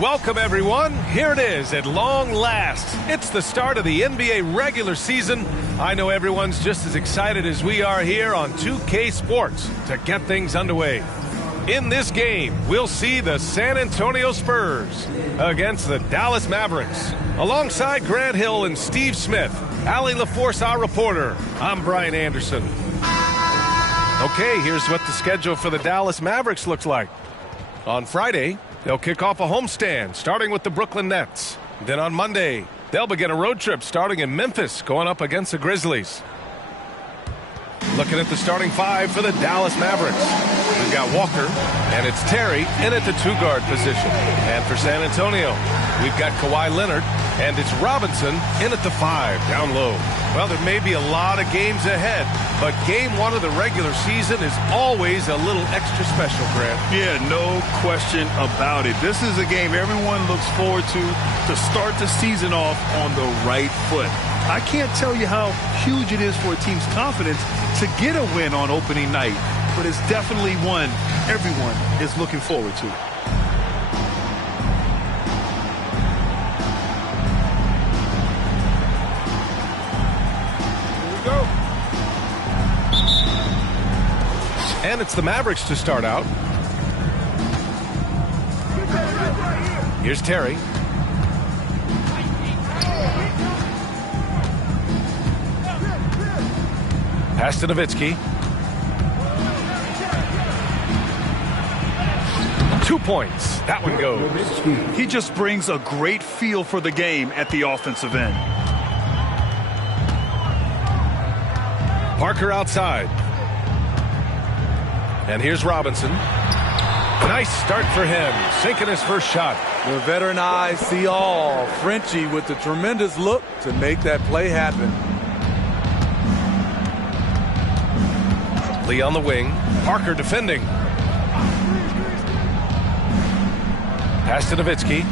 Welcome, everyone. Here it is at long last. It's the start of the NBA regular season. I know everyone's just as excited as we are here on 2K Sports to get things underway. In this game, we'll see the San Antonio Spurs against the Dallas Mavericks. Alongside Grant Hill and Steve Smith, Allie LaForce, our reporter, I'm Brian Anderson. Okay, here's what the schedule for the Dallas Mavericks looks like. On Friday, they'll kick off a homestand, starting with the Brooklyn Nets. Then on Monday, they'll begin a road trip starting in Memphis, going up against the Grizzlies. Looking at the starting five for the Dallas Mavericks. We've got Walker, and it's Terry in at the two-guard position. And for San Antonio, we've got Kawhi Leonard, and it's Robinson in at the five, down low. Well, there may be a lot of games ahead, but game one of the regular season is always a little extra special, Grant. Yeah, no question about it. This is a game everyone looks forward to start the season off on the right foot. I can't tell you how huge it is for a team's confidence to get a win on opening night, but it's definitely one everyone is looking forward to. And it's the Mavericks to start out. Here's Terry. Pass to Nowitzki. 2 points. That one goes. He just brings a great feel for the game at the offensive end. Parker outside. And here's Robinson. Nice start for him, sinking his first shot. The veteran eyes see all. Frenchie with the tremendous look to make that play happen. Lee on the wing. Parker defending. Pass to Nowitzki.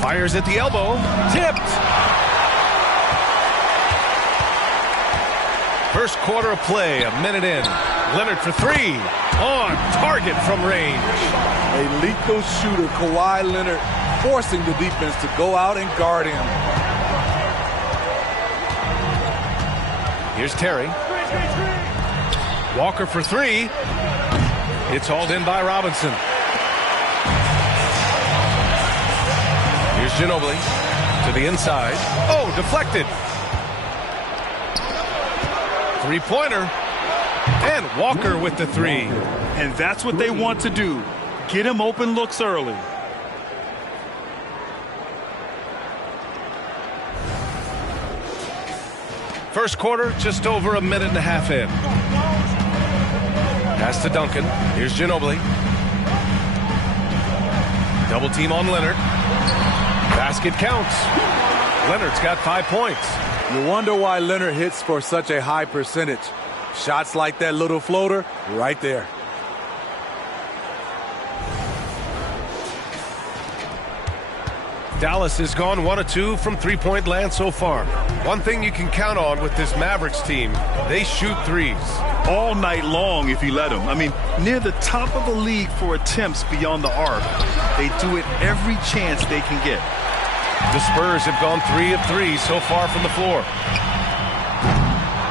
Fires at the elbow. Tipped. First quarter of play, a minute in. Leonard for three. On target from range. A lethal shooter, Kawhi Leonard, forcing the defense to go out and guard him. Here's Terry. Walker for three. It's hauled in by Robinson. Here's Ginobili to the inside. Oh, deflected. Three-pointer. And Walker with the three. And that's what they want to do. Get him open looks early. First quarter, just over a minute and a half in. Pass to Duncan. Here's Ginobili. Double team on Leonard. Basket counts. Leonard's got 5 points. You wonder why Leonard hits for such a high percentage. Shots like that little floater, right there. Dallas has gone 1 of 2 from three-point land so far. One thing you can count on with this Mavericks team, they shoot threes. All night long if you let them. I mean, near the top of the league for attempts beyond the arc. They do it every chance they can get. The Spurs have gone 3 of 3 so far from the floor.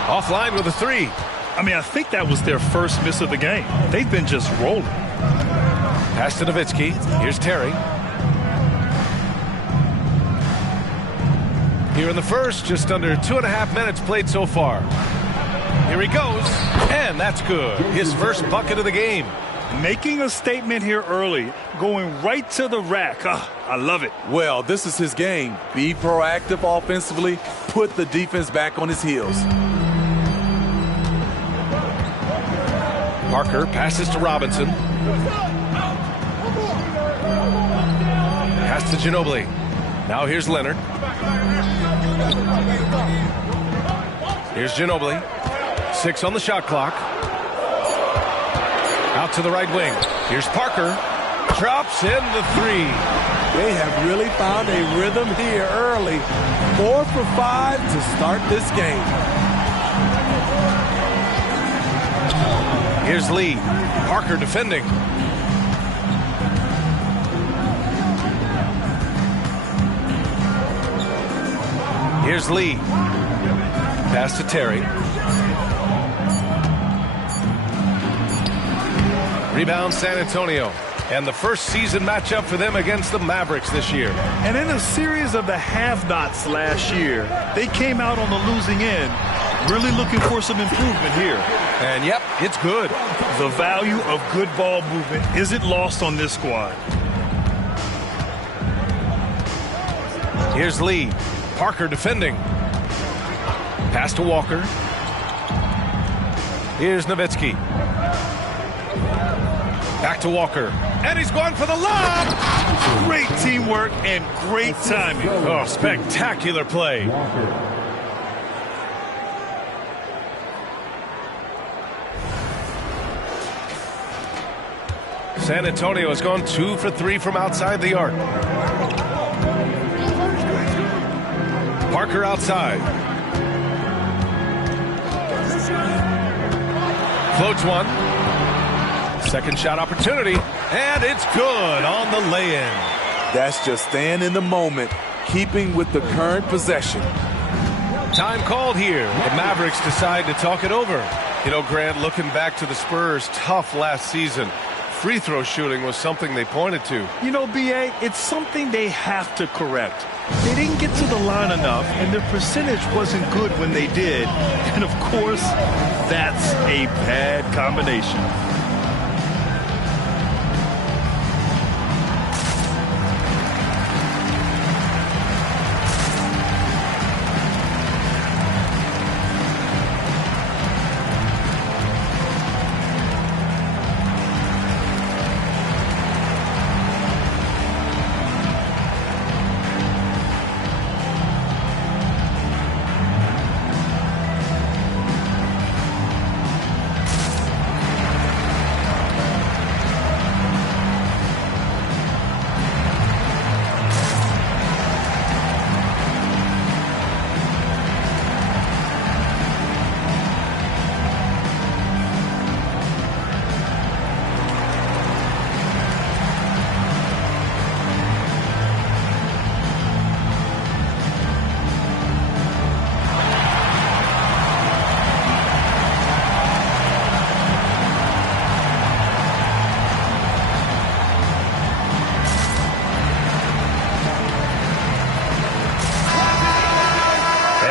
Offline with a three. I mean, I think that was their first miss of the game. They've been just rolling. Pass to Nowitzki. Here's Terry. Here in the first, just under 2.5 minutes played so far. Here he goes, and that's good. His first bucket of the game. Making a statement here early, going right to the rack. I love it. Well, this is his game. Be proactive offensively, put the defense back on his heels. Parker passes to Robinson. Pass to Ginobili. Now here's Leonard. Here's Ginobili. 6 on the shot clock. Out to the right wing. Here's Parker. Drops in the three. They have really found a rhythm here early. 4 for 5 to start this game. Here's Lee. Parker defending. Here's Lee. Pass to Terry. Rebound San Antonio. And the first season matchup for them against the Mavericks this year. And in a series of the have-nots last year, they came out on the losing end, really looking for some improvement here. And yep, it's good. The value of good ball movement isn't lost on this squad. Here's Lee. Parker defending. Pass to Walker. Here's Nowitzki. Back to Walker. And he's going for the lob. Great teamwork and great timing. Oh, spectacular play. San Antonio has gone 2 for 3 from outside the arc. Parker outside. Floats one. Second shot opportunity, and it's good on the lay-in. That's just staying in the moment, keeping with the current possession. Time called here. The Mavericks decide to talk it over. You know, Grant, looking back to the Spurs' tough last season, free throw shooting was something they pointed to. You know, B.A., it's something they have to correct. They didn't get to the line enough, and their percentage wasn't good when they did. And, of course, that's a bad combination.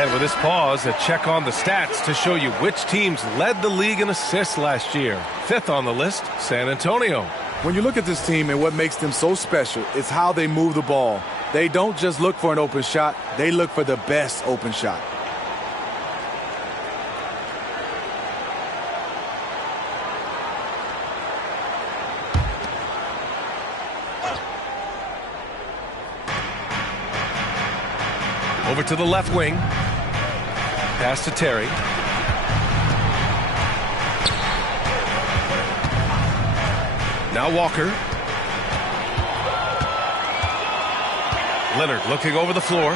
For this pause, a check on the stats to show you which teams led the league in assists last year. 5th on the list, San Antonio. When you look at this team and what makes them so special, it's how they move the ball. They don't just look for an open shot, they look for the best open shot. Over to the left wing. Pass to Terry. Now Walker. Leonard looking over the floor.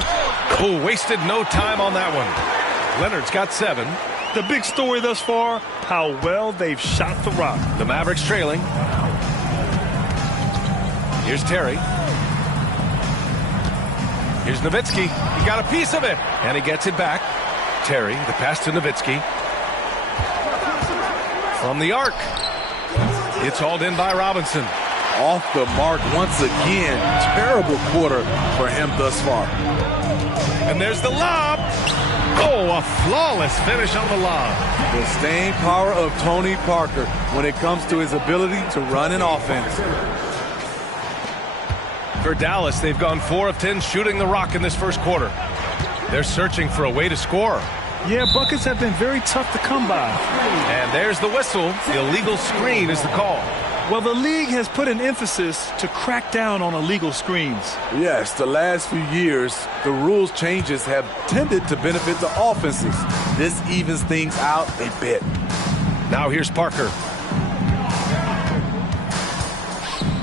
Oh, wasted no time on that one. Leonard's got 7. The big story thus far, how well they've shot the rock. The Mavericks trailing. Here's Terry. Here's Nowitzki. He got a piece of it, and he gets it back. Terry, the pass to Nowitzki. From the arc. It's hauled in by Robinson. Off the mark once again. Terrible quarter for him thus far. And there's the lob. Oh, a flawless finish on the lob. The staying power of Tony Parker when it comes to his ability to run an offense. For Dallas, they've gone 4 of 10 shooting the rock in this first quarter. They're searching for a way to score. Yeah, buckets have been very tough to come by. And there's the whistle. The illegal screen is the call. Well, the league has put an emphasis to crack down on illegal screens. Yes, the last few years, the rules changes have tended to benefit the offenses. This evens things out a bit. Now here's Parker.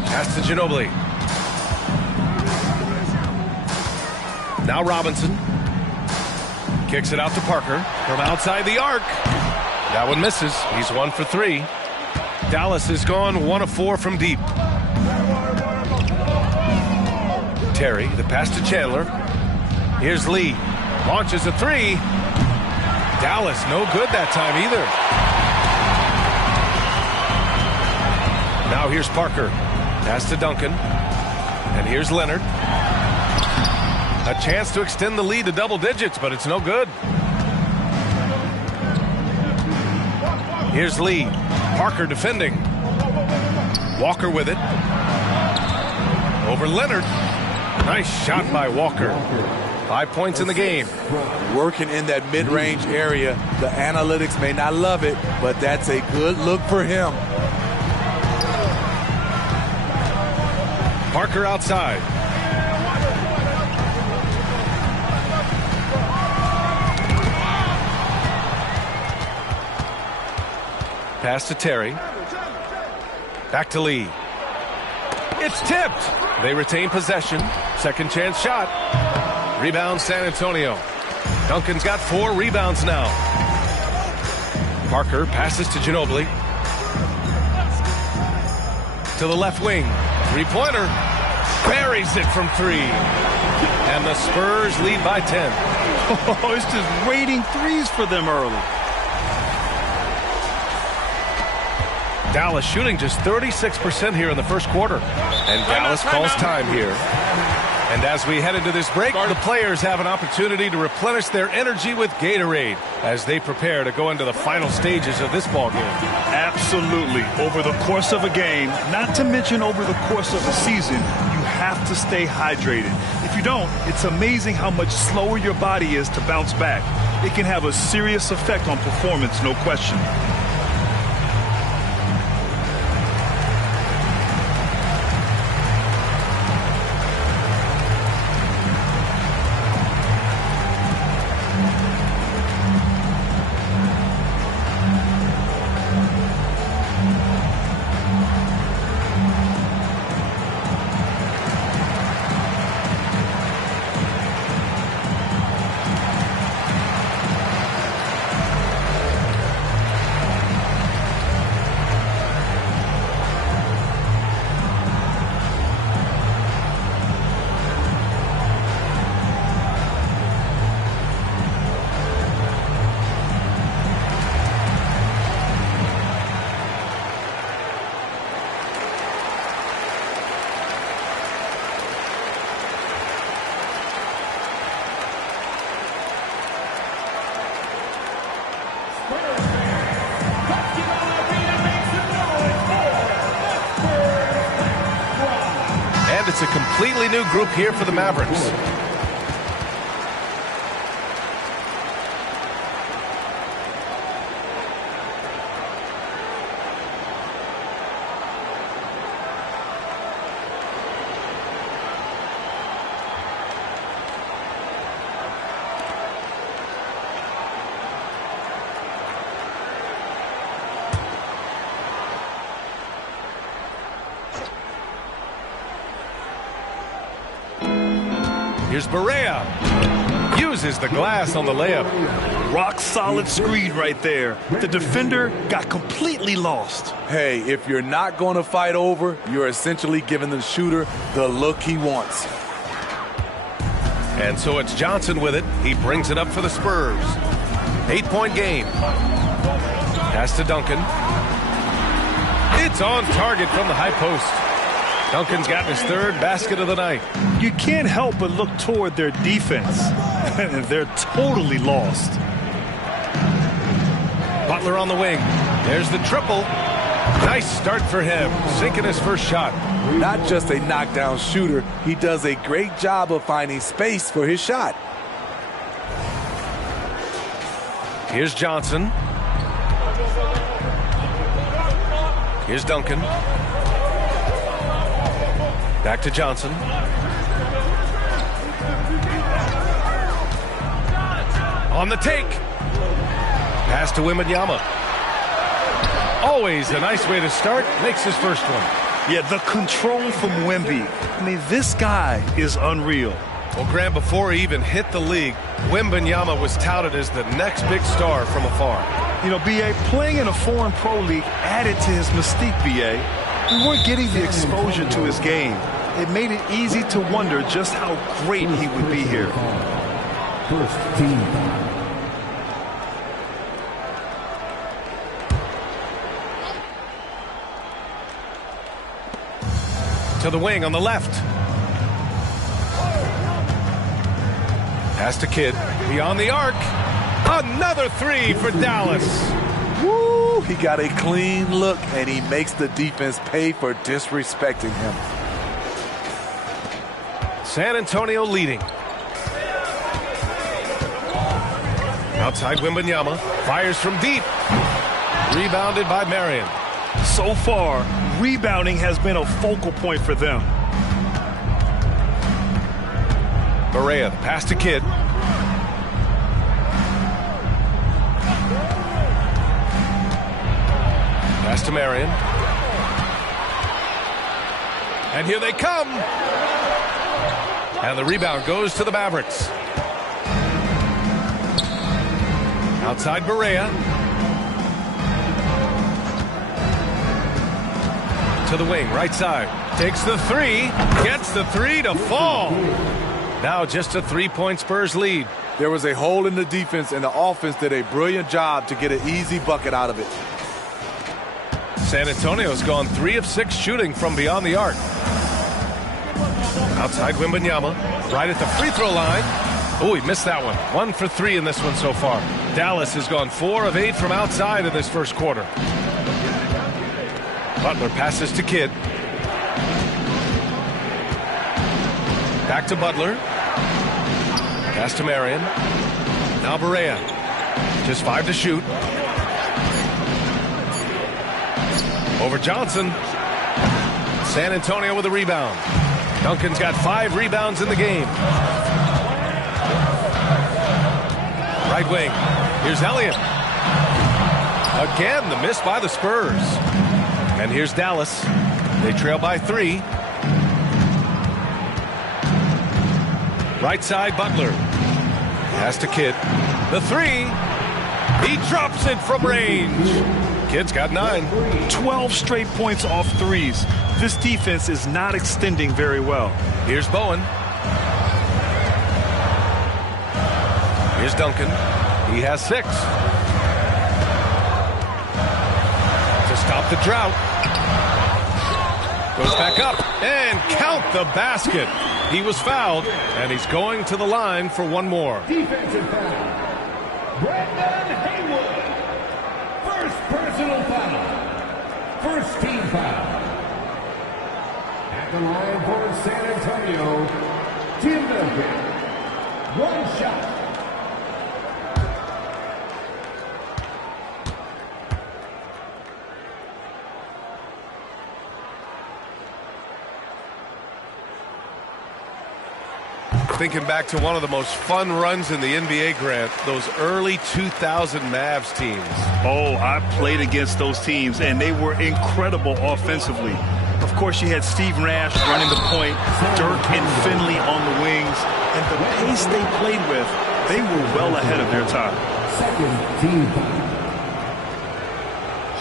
Pass to Ginobili. Now Robinson. Kicks it out to Parker from outside the arc. That one misses. He's 1 for 3. Dallas has gone 1 of 4 from deep. Terry, the pass to Chandler. Here's Lee. Launches a three. Dallas no good that time either. Now here's Parker. Pass to Duncan. And here's Leonard. A chance to extend the lead to double digits, but it's no good. Here's Lee. Parker defending. Walker with it. Over Leonard. Nice shot by Walker. 5 points in the game. Working in that mid-range area. The analytics may not love it, but that's a good look for him. Parker outside. Pass to Terry. Back to Lee. It's tipped. They retain possession. Second chance shot. Rebound San Antonio. Duncan's got 4 rebounds now. Parker passes to Ginobili. To the left wing. Three-pointer. Buries it from 3. And the Spurs lead by 10. Oh, it's just raining threes for them early. Dallas shooting just 36% here in the first quarter. And Dallas calls time here. And as we head into this break, the players have an opportunity to replenish their energy with Gatorade as they prepare to go into the final stages of this ball game. Absolutely. Over the course of a game, not to mention over the course of a season, you have to stay hydrated. If you don't, it's amazing how much slower your body is to bounce back. It can have a serious effect on performance, no question. And it's a completely new group here for the Mavericks. Here's Barea. Uses the glass on the layup. Rock solid screen right there. The defender got completely lost. Hey, if you're not going to fight over, you're essentially giving the shooter the look he wants. And so it's Johnson with it. He brings it up for the Spurs. 8-point game. Pass to Duncan. It's on target from the high post. Duncan's gotten his 3rd basket of the night. You can't help but look toward their defense. They're totally lost. Butler on the wing. There's the triple. Nice start for him, sinking his first shot. Not just a knockdown shooter, he does a great job of finding space for his shot. Here's Johnson. Here's Duncan. Back to Johnson. On the take. Pass to Wembanyama. Always a nice way to start. Makes his first one. Yeah, the control from Wemby. I mean, this guy is unreal. Well, Graham, before he even hit the league, Wembanyama was touted as the next big star from afar. You know, B.A., playing in a foreign pro league added to his mystique, B.A. We weren't getting the exposure to his game. It made it easy to wonder just how great he would be here. First team foul. To the wing on the left. Pass to Kidd. Beyond the arc. Another three for Dallas. Woo! He got a clean look, and he makes the defense pay for disrespecting him. San Antonio leading. Outside Wembanyama. Fires from deep. Rebounded by Marion. So far, rebounding has been a focal point for them. Barea, pass to Kidd. Pass to Marion. And here they come. And the rebound goes to the Mavericks. Outside Barea. To the wing, right side. Takes the three. Gets the three to fall. Now just a three-point Spurs lead. There was a hole in the defense, and the offense did a brilliant job to get an easy bucket out of it. San Antonio's gone 3 of 6 shooting from beyond the arc. Outside Wembanyama, right at the free throw line. Oh, he missed that one. 1 for 3 in this one so far. Dallas has gone 4 of 8 from outside in this first quarter. Butler passes to Kidd. Back to Butler. Pass to Marion. Now Barea. Just 5 to shoot. Over Johnson. San Antonio with a rebound. Duncan's got 5 rebounds in the game. Right wing. Here's Elliott. Again, the miss by the Spurs. And here's Dallas. They trail by 3. Right side, Butler. Pass to Kidd. The 3. He drops it from range. Kidd's got 9. 12 straight points off threes. This defense is not extending very well. Here's Bowen. Here's Duncan. He has 6. To stop the drought. Goes back up and count the basket. He was fouled, and he's going to the line for one more. Defensive foul. Brandon Haywood. First personal foul. First team foul. At the line for San Antonio, Tim Duncan. 1 shot. Thinking back to one of the most fun runs in the NBA, Grant, those early 2000 Mavs teams. Oh, I played against those teams, and they were incredible offensively. Of course, you had Steve Nash running the point, Dirk and Finley on the wings, and the pace they played with, they were well ahead of their time. Second team foul.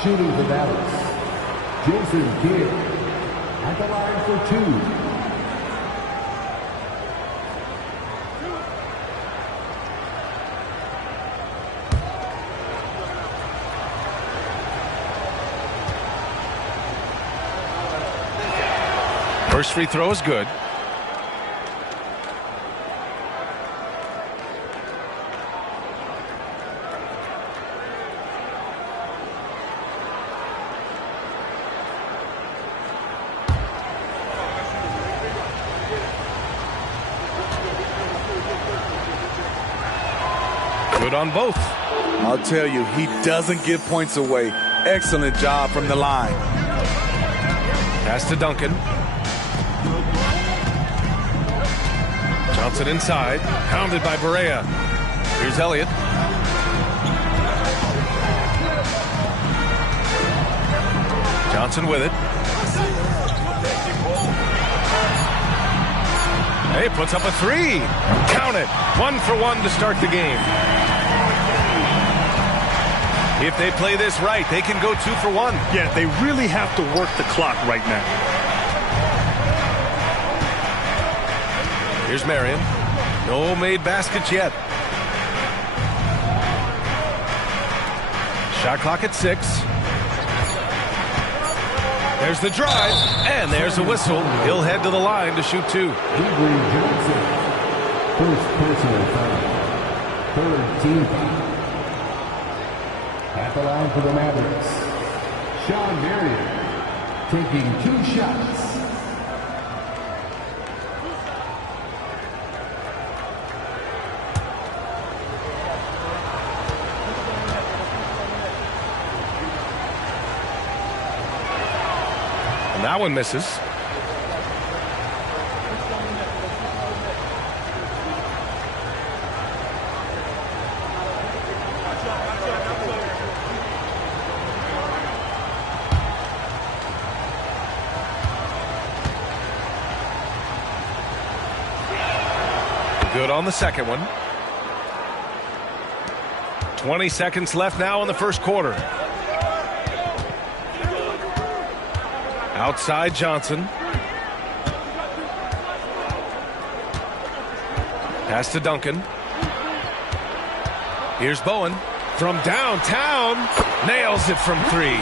Shooting for Dallas, Jason Kidd. At the line for 2. First free throw is good. Good on both. I'll tell you, he doesn't give points away. Excellent job from the line. Pass to Duncan. Johnson inside, pounded by Barea. Here's Elliott. Johnson with it. Hey, puts up a 3. Count it. 1 for 1 to start the game. If they play this right, they can go 2 for 1. Yeah, they really have to work the clock right now. Here's Marion. No made baskets yet. Shot clock at 6. There's the drive, and there's a whistle. He'll head to the line to shoot 2. First personal foul. Third team foul. At the line for the Mavericks, Sean Marion taking 2 shots. And that one misses. Good on the second one. 20 seconds left now in the first quarter. Outside Johnson. Pass to Duncan. Here's Bowen. From downtown. Nails it from 3.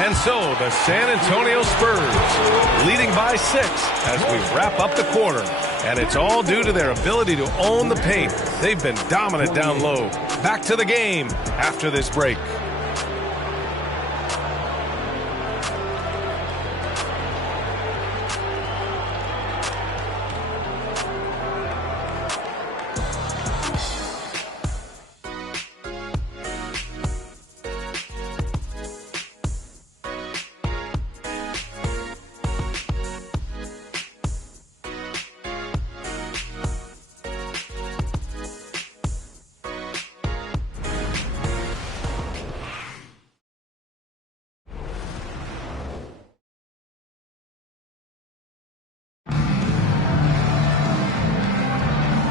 And so the San Antonio Spurs leading by 6 as we wrap up the quarter. And it's all due to their ability to own the paint. They've been dominant down low. Back to the game after this break.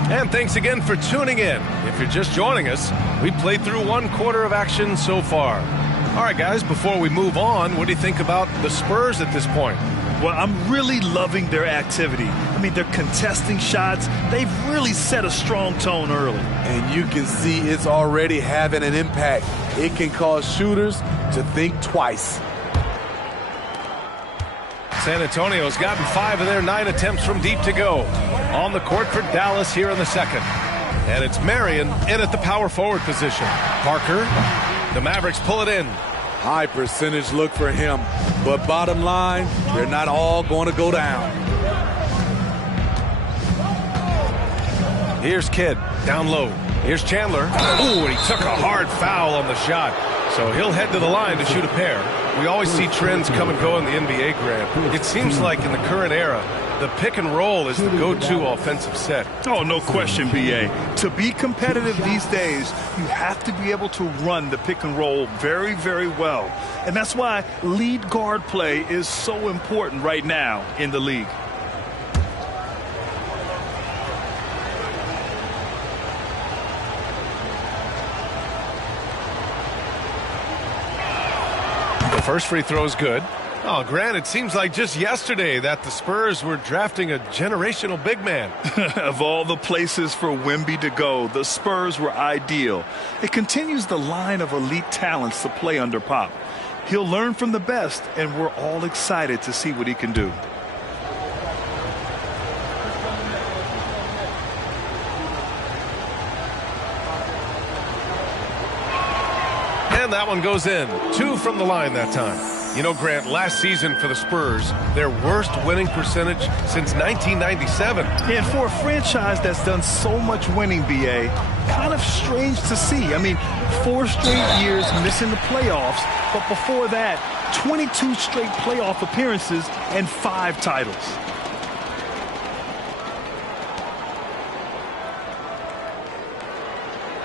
And thanks again for tuning in. If you're just joining us, we played through 1 quarter of action so far. All right, guys, before we move on, what do you think about the Spurs at this point? Well, I'm really loving their activity. I mean, they're contesting shots. They've really set a strong tone early. And you can see it's already having an impact. It can cause shooters to think twice. San Antonio's gotten 5 of their 9 attempts from deep to go. On the court for Dallas here in the second. And it's Marion in at the power forward position. Parker, the Mavericks pull it in. High percentage look for him. But bottom line, they're not all going to go down. Here's Kidd, down low. Here's Chandler. Ooh, and he took a hard foul on the shot. So he'll head to the line to shoot a pair. We always see trends come and go in the NBA, Grant. It seems like in the current era, the pick and roll is the go-to offensive set. Oh, no question, B.A. To be competitive these days, you have to be able to run the pick and roll very, very well. And that's why lead guard play is so important right now in the league. The first free throw is good. Oh, Grant, it seems like just yesterday that the Spurs were drafting a generational big man. Of all the places for Wemby to go, the Spurs were ideal. It continues the line of elite talents to play under Pop. He'll learn from the best, and we're all excited to see what he can do. And that one goes in. 2 from the line that time. You know, Grant, last season for the Spurs, their worst winning percentage since 1997. And for a franchise that's done so much winning, B.A., kind of strange to see. I mean, 4 straight years missing the playoffs, but before that, 22 straight playoff appearances and 5 titles.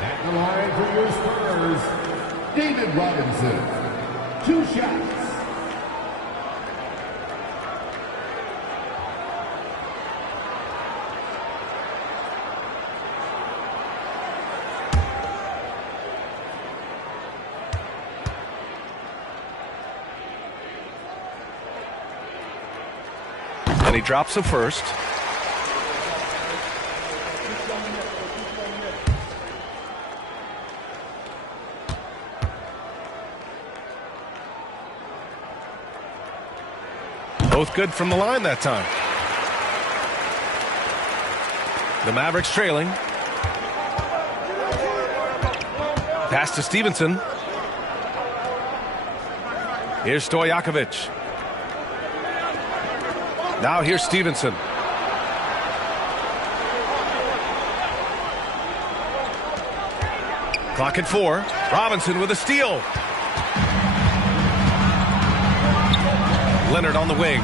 At the line for your Spurs, David Robinson. 2 shots. And he drops the first. Both good from the line that time. The Mavericks trailing. Pass to Stevenson. Here's Stojakovic. Now here's Stevenson. Clock at 4. Robinson with a steal. Leonard on the wing.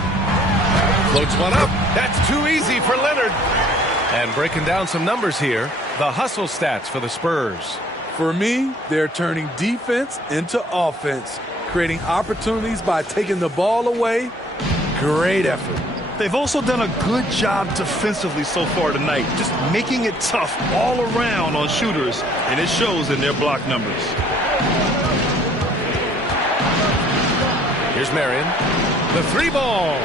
Floats one up. That's too easy for Leonard. And breaking down some numbers here, the hustle stats for the Spurs. For me, they're turning defense into offense, creating opportunities by taking the ball away. Great effort. They've also done a good job defensively so far tonight, just making it tough all around on shooters, and it shows in their block numbers. Here's Marion. The 3-ball.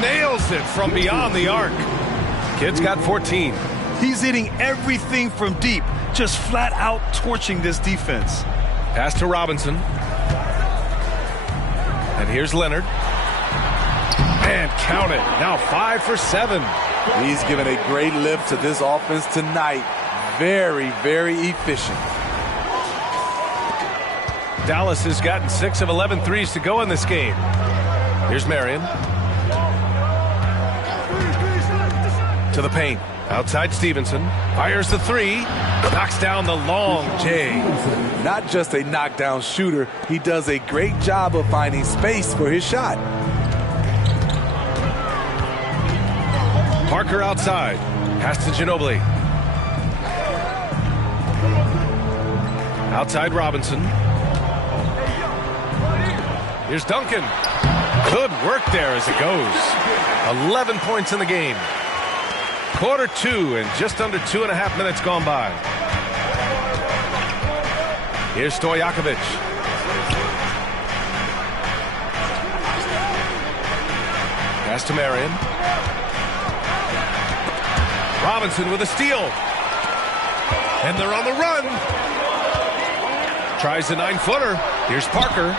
Nails it from beyond the arc. Kid's got 14. He's hitting everything from deep, just flat out torching this defense. Pass to Robinson. And here's Leonard. And count it. Now 5 for 7. He's given a great lift to this offense tonight. Very, very efficient. Dallas has gotten 6 of 11 threes to go in this game. Here's Marion. To the paint. Outside Stevenson. Fires the 3. Knocks down the long J. Not just a knockdown shooter, he does a great job of finding space for his shot. Parker outside. Pass to Ginobili. Outside Robinson. Here's Duncan. Good work there as it goes. 11 points in the game. Quarter 2 and just under 2.5 minutes gone by. Here's Stojakovic. Pass to Marion. Robinson with a steal. And they're on the run. Tries the 9-footer. Here's Parker.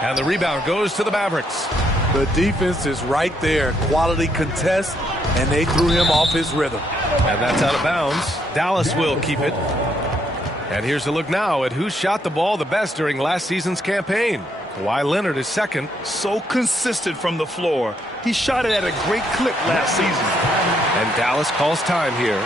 And the rebound goes to the Mavericks. The defense is right there. Quality contest, and they threw him off his rhythm. And that's out of bounds. Dallas will keep it. And here's a look now at who shot the ball the best during last season's campaign. Kawhi Leonard is second. So consistent from the floor. He shot it at a great clip last season. And Dallas calls time here.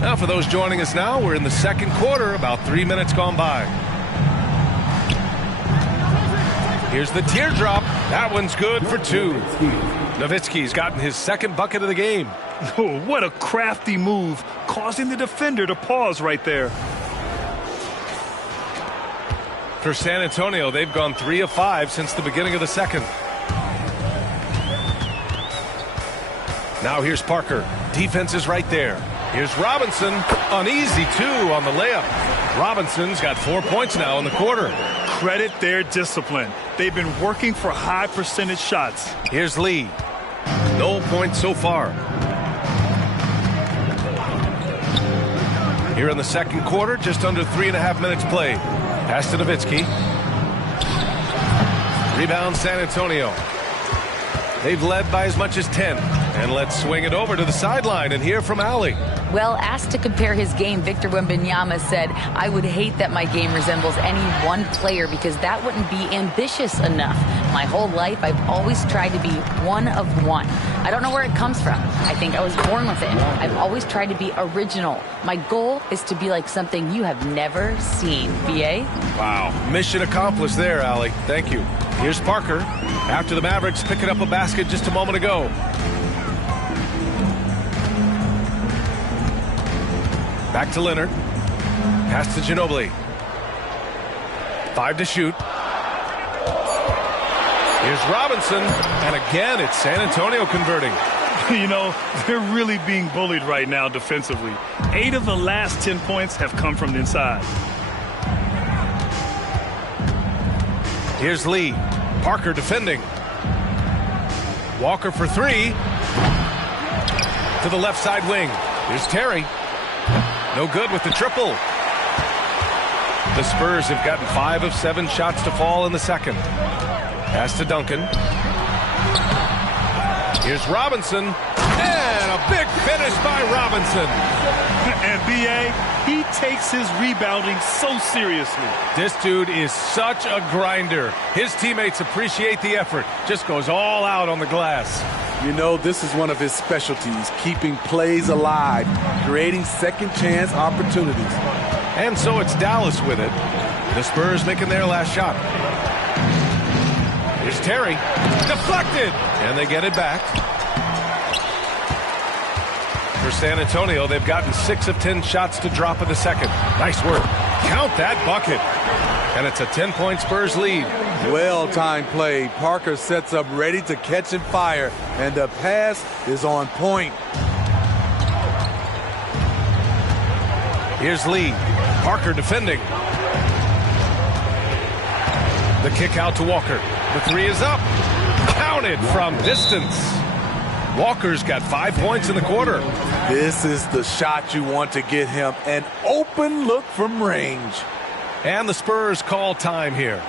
Now, for those joining us now, we're in the second quarter, about 3 minutes gone by. Here's the teardrop. That one's good for 2. Nowitzki's gotten his second bucket of the game. Oh, what a crafty move, causing the defender to pause right there. For San Antonio, they've gone 3 of 5 since the beginning of the second. Now here's Parker. Defense is right there. Here's Robinson. Uneasy, too, on the layup. Robinson's got 4 points now in the quarter. Credit their discipline. They've been working for high percentage shots. Here's Lee. No points so far. Here in the second quarter, just under 3.5 minutes played. Pass to Nowitzki. Rebound San Antonio. They've led by as much as 10. And let's swing it over to the sideline and hear from Allie. Well, asked to compare his game, Victor Wembanyama said, "I would hate that my game resembles any one player because that wouldn't be ambitious enough. My whole life, I've always tried to be one of one. I don't know where it comes from. I think I was born with it. I've always tried to be original. My goal is to be like something you have never seen." BA? Wow. Mission accomplished there, Allie. Thank you. Here's Parker. After the Mavericks picking up a basket just a moment ago. Back to Leonard. Pass to Ginobili. 5 to shoot. Here's Robinson. And again, it's San Antonio converting. You know, they're really being bullied right now defensively. 8 of the last 10 points have come from the inside. Here's Lee. Parker defending. Walker for 3. To the left side wing. Here's Terry. No good with the triple. The Spurs have gotten 5 of 7 shots to fall in the second. Pass to Duncan. Here's Robinson. And a big finish by Robinson. And B.A., he takes his rebounding so seriously. This dude is such a grinder. His teammates appreciate the effort. Just goes all out on the glass. You know, this is one of his specialties, keeping plays alive, creating second chance opportunities. And so it's Dallas with it. The Spurs making their last shot. Here's Terry. Deflected. And they get it back. For San Antonio, they've gotten 6 of 10 shots to drop in the second. Nice work. Count that bucket. And it's a 10-point Spurs lead. Well-timed play. Parker sets up ready to catch and fire, and the pass is on point. Here's Lee. Parker defending. The kick out to Walker. The 3 is up. Counted from distance. Walker's got 5 points in the quarter. This is the shot you want to get him. An open look from range. And the Spurs call time here.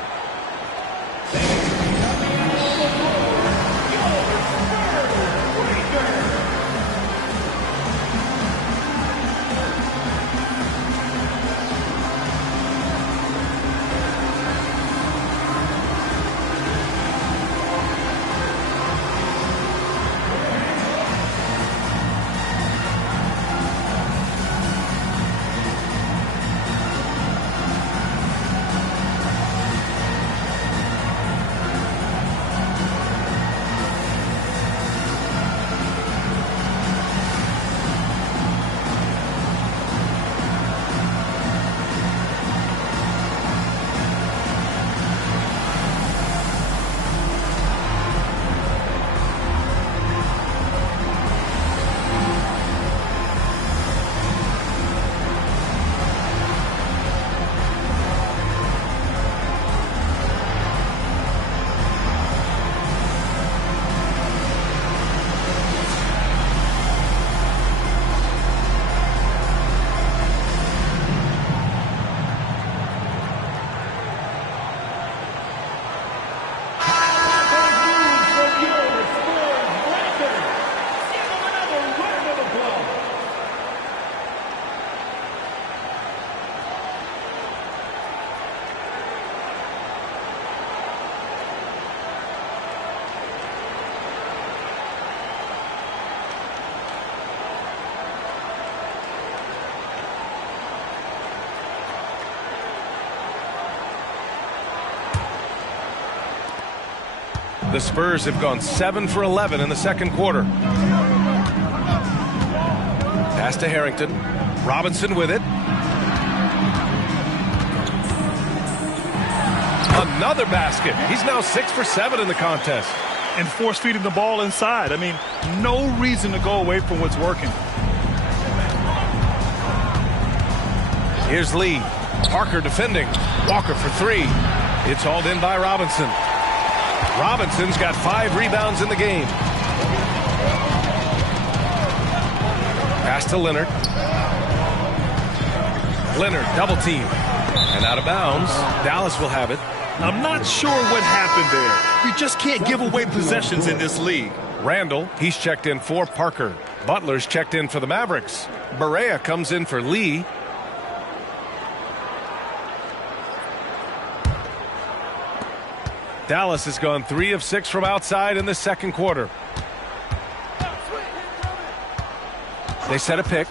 The Spurs have gone 7 for 11 in the second quarter. Pass to Harrington. Robinson with it. Another basket. He's now 6 for 7 in the contest. And force-feeding the ball inside. I mean, no reason to go away from what's working. Here's Lee. Parker defending. Walker for 3. It's hauled in by Robinson. Robinson's got 5 rebounds in the game. Pass to Leonard. Leonard double team. And out of bounds. Dallas will have it. I'm not sure what happened there. You just can't give away possessions in this league. Randall, he's checked in for Parker. Butler's checked in for the Mavericks. Barea comes in for Lee. Dallas has gone 3 of 6 from outside in the second quarter. They set a pick.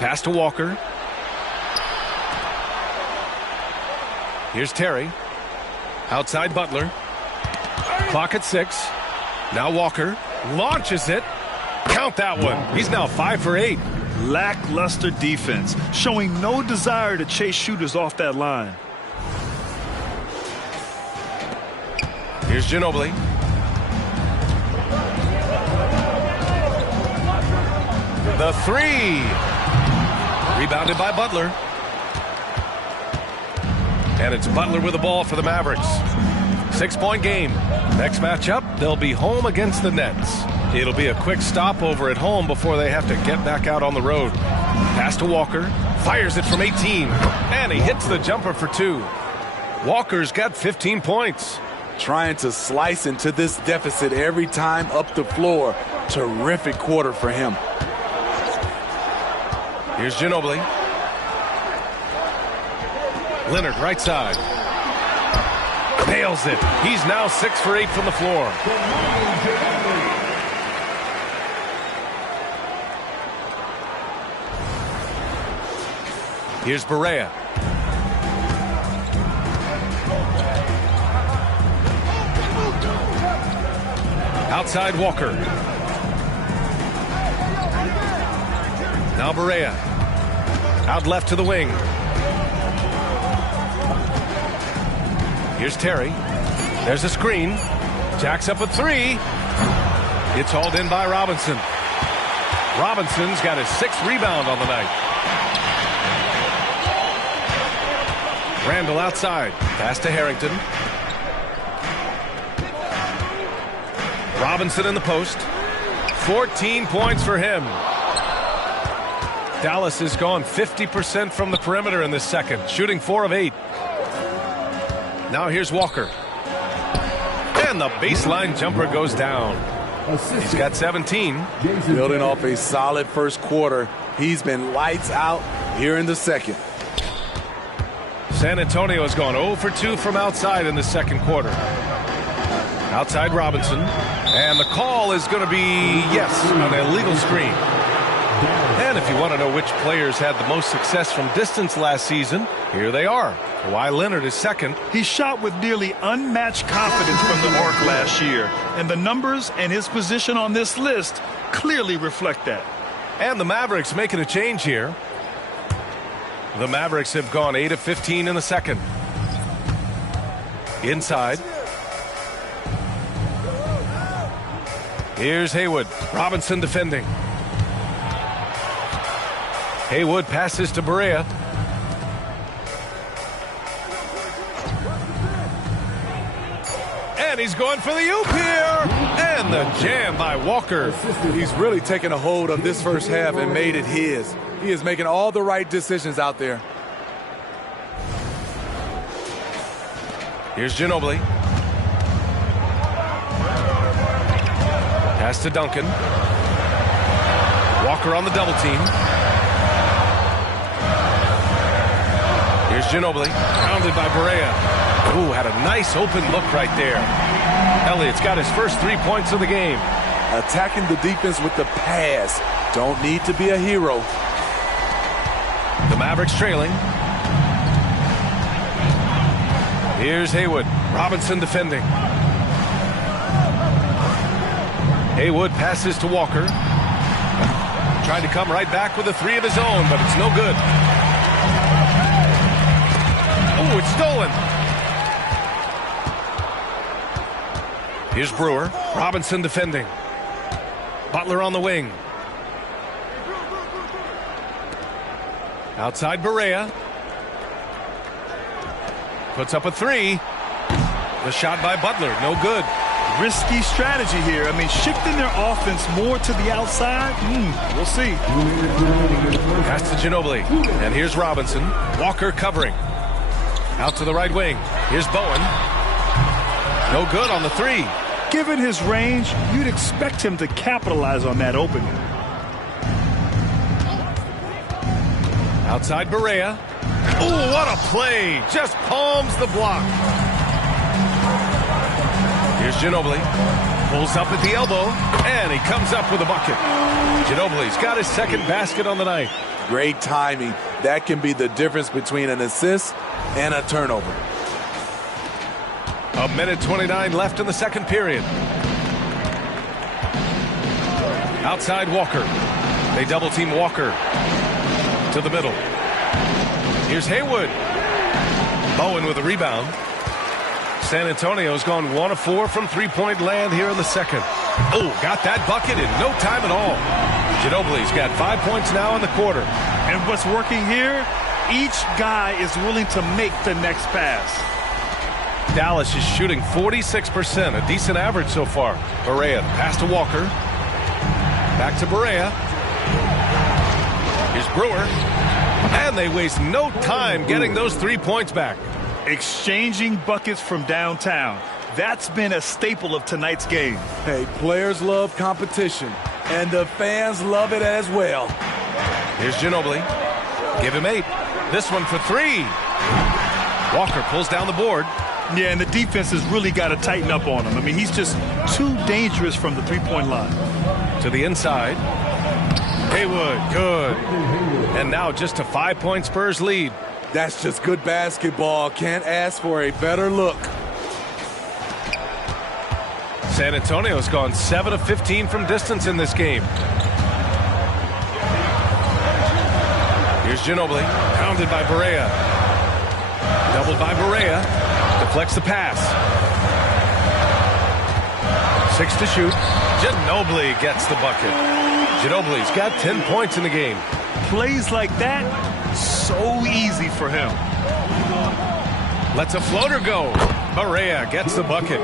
Pass to Walker. Here's Terry. Outside Butler. Clock at 6. Now Walker launches it. Count that one. He's now 5 for 8. Lackluster defense, showing no desire to chase shooters off that line. Here's Ginobili. The 3. Rebounded by Butler. And it's Butler with the ball for the Mavericks. 6-point game. Next matchup, they'll be home against the Nets. It'll be a quick stopover at home before they have to get back out on the road. Pass to Walker. Fires it from 18. And he hits the jumper for 2. Walker's got 15 points. Trying to slice into this deficit every time up the floor. Terrific quarter for him. Here's Ginobili. Leonard right side. Nails it. He's now 6 for 8 from the floor. Here's Barea. Outside Walker. Now Barea. Out left to the wing. Here's Terry. There's a screen. Jacks up a 3. It's hauled in by Robinson. Robinson's got his 6th rebound on the night. Randall outside. Pass to Harrington. Robinson in the post. 14 points for him. Dallas has gone 50% from the perimeter in this second, shooting 4 of 8. Now here's Walker. And the baseline jumper goes down. He's got 17. Building off a solid first quarter. He's been lights out here in the second. San Antonio has gone 0 for 2 from outside in the second quarter. Outside Robinson. And the call is going to be, yes, an illegal screen. And if you want to know which players had the most success from distance last season, here they are. Kawhi Leonard is second. He shot with nearly unmatched confidence from the arc last year. And the numbers and his position on this list clearly reflect that. And the Mavericks making a change here. The Mavericks have gone 8 of 15 in the second. Inside. Here's Haywood. Robinson defending. Haywood passes to Barea. And he's going for the oop here. And the jam by Walker. He's really taken a hold of this first half and made it his. He is making all the right decisions out there. Here's Ginobili. Pass to Duncan. Walker on the double team. Here's Ginobili. Pounded by Barea. Ooh, had a nice open look right there. Elliott's got his first 3 points of the game. Attacking the defense with the pass. Don't need to be a hero. The Mavericks trailing. Here's Haywood. Robinson defending. Haywood passes to Walker. Tried to come right back with a three of his own, but it's no good. Oh, it's stolen. Here's Brewer. Robinson defending. Butler on the wing. Outside Barea. Puts up a three. The shot by Butler, no good. Risky strategy here. I mean, shifting their offense more to the outside. We'll see. Pass to Ginobili. And here's Robinson. Walker covering. Out to the right wing. Here's Bowen. No good on the three. Given his range, you'd expect him to capitalize on that opening. Outside Barea. Oh, what a play. Just palms the block. Here's Ginobili. Pulls up at the elbow, and he comes up with a bucket. Ginobili's got his second basket on the night. Great timing. That can be the difference between an assist and a turnover. A minute 29 left in the second period. Outside Walker. They double team Walker to the middle. Here's Haywood. Bowen with a rebound. San Antonio's gone 1 of 4 from three-point land here in the second. Oh, got that bucket in no time at all. Ginobili's got 5 points now in the quarter. And what's working here, each guy is willing to make the next pass. Dallas is shooting 46%, a decent average so far. Barea, pass to Walker. Back to Barea. Here's Brewer. And they waste no time getting those 3 points back. Exchanging buckets from downtown. That's been a staple of tonight's game. Hey, players love competition, and the fans love it as well. Here's Ginobili. Give him 8. This one for 3. Walker pulls down the board. Yeah, and the defense has really got to tighten up on him. I mean, he's just too dangerous from the three-point line. To the inside. Haywood, good. And now just a 5-point Spurs lead. That's just good basketball. Can't ask for a better look. San Antonio's gone 7 of 15 from distance in this game. Here's Ginobili, pounded by Barea. Doubled by Barea. Deflects the pass. 6 to shoot. Ginobili gets the bucket. Ginobili's got 10 points in the game. Plays like that, so easy for him. Lets a floater go. Barea gets the bucket.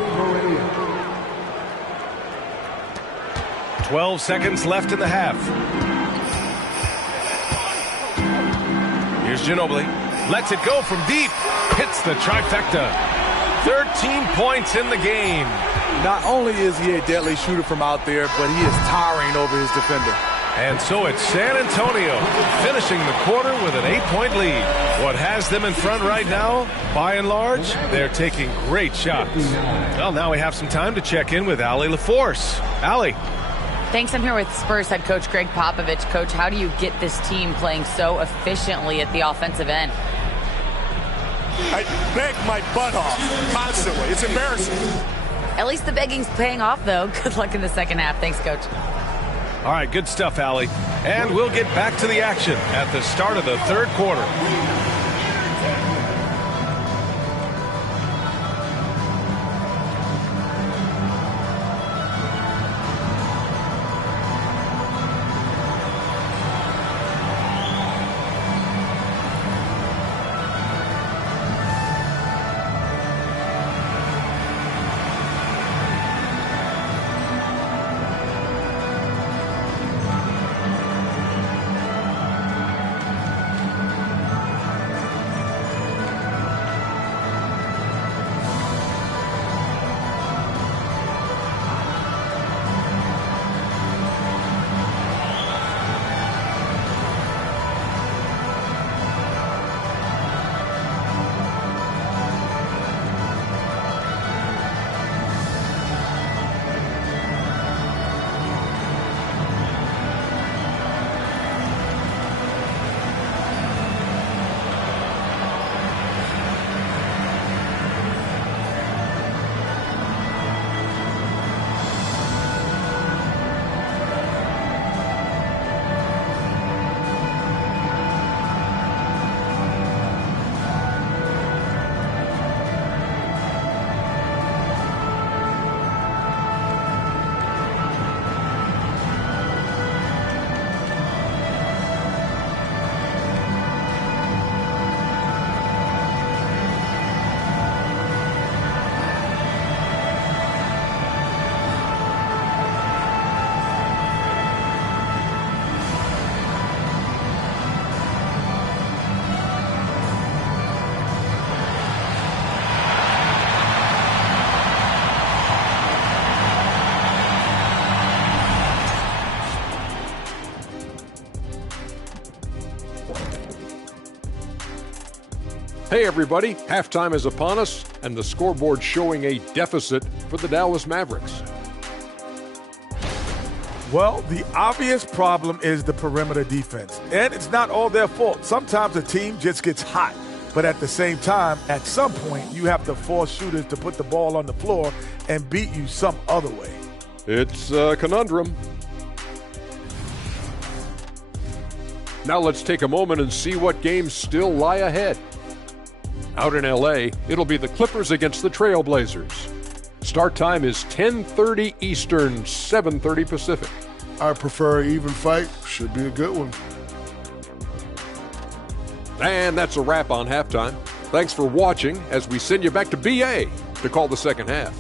12 seconds left in the half. Here's Ginobili. Lets it go from deep. Hits the trifecta. 13 points in the game. Not only is he a deadly shooter from out there, but he is towering over his defender. And so it's San Antonio finishing the quarter with an 8-point lead. What has them in front right now, by and large, they're taking great shots. Well, now we have some time to check in with Allie LaForce. Allie. Thanks. I'm here with Spurs head coach Greg Popovich. Coach, how do you get this team playing so efficiently at the offensive end? I beg my butt off constantly. It's embarrassing. At least the begging's paying off, though. Good luck in the second half. Thanks, Coach. All right, good stuff, Allie. And we'll get back to the action at the start of the third quarter. Hey everybody, halftime is upon us, and the scoreboard showing a deficit for the Dallas Mavericks. Well, the obvious problem is the perimeter defense, and it's not all their fault. Sometimes a team just gets hot, but at the same time, at some point, you have to force shooters to put the ball on the floor and beat you some other way. It's a conundrum. Now let's take a moment and see what games still lie ahead. Out in LA, it'll be the Clippers against the Trailblazers. Start time is 10:30 Eastern, 7:30 Pacific. I prefer an even fight. Should be a good one. And that's a wrap on halftime. Thanks for watching as we send you back to BA to call the second half.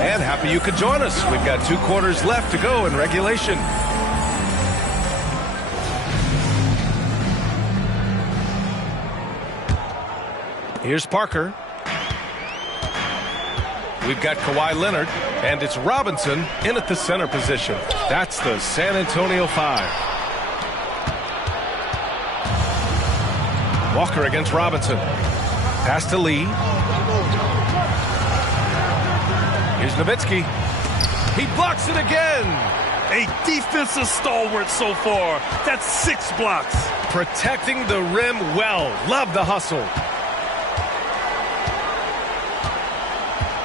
And happy you could join us. We've got 2 quarters left to go in regulation. Here's Parker. We've got Kawhi Leonard, and it's Robinson in at the center position. That's the San Antonio 5. Walker against Robinson. Pass to Lee. Here's Nowitzki. He blocks it again. A defensive stalwart so far. That's 6 blocks. Protecting the rim well. Love the hustle.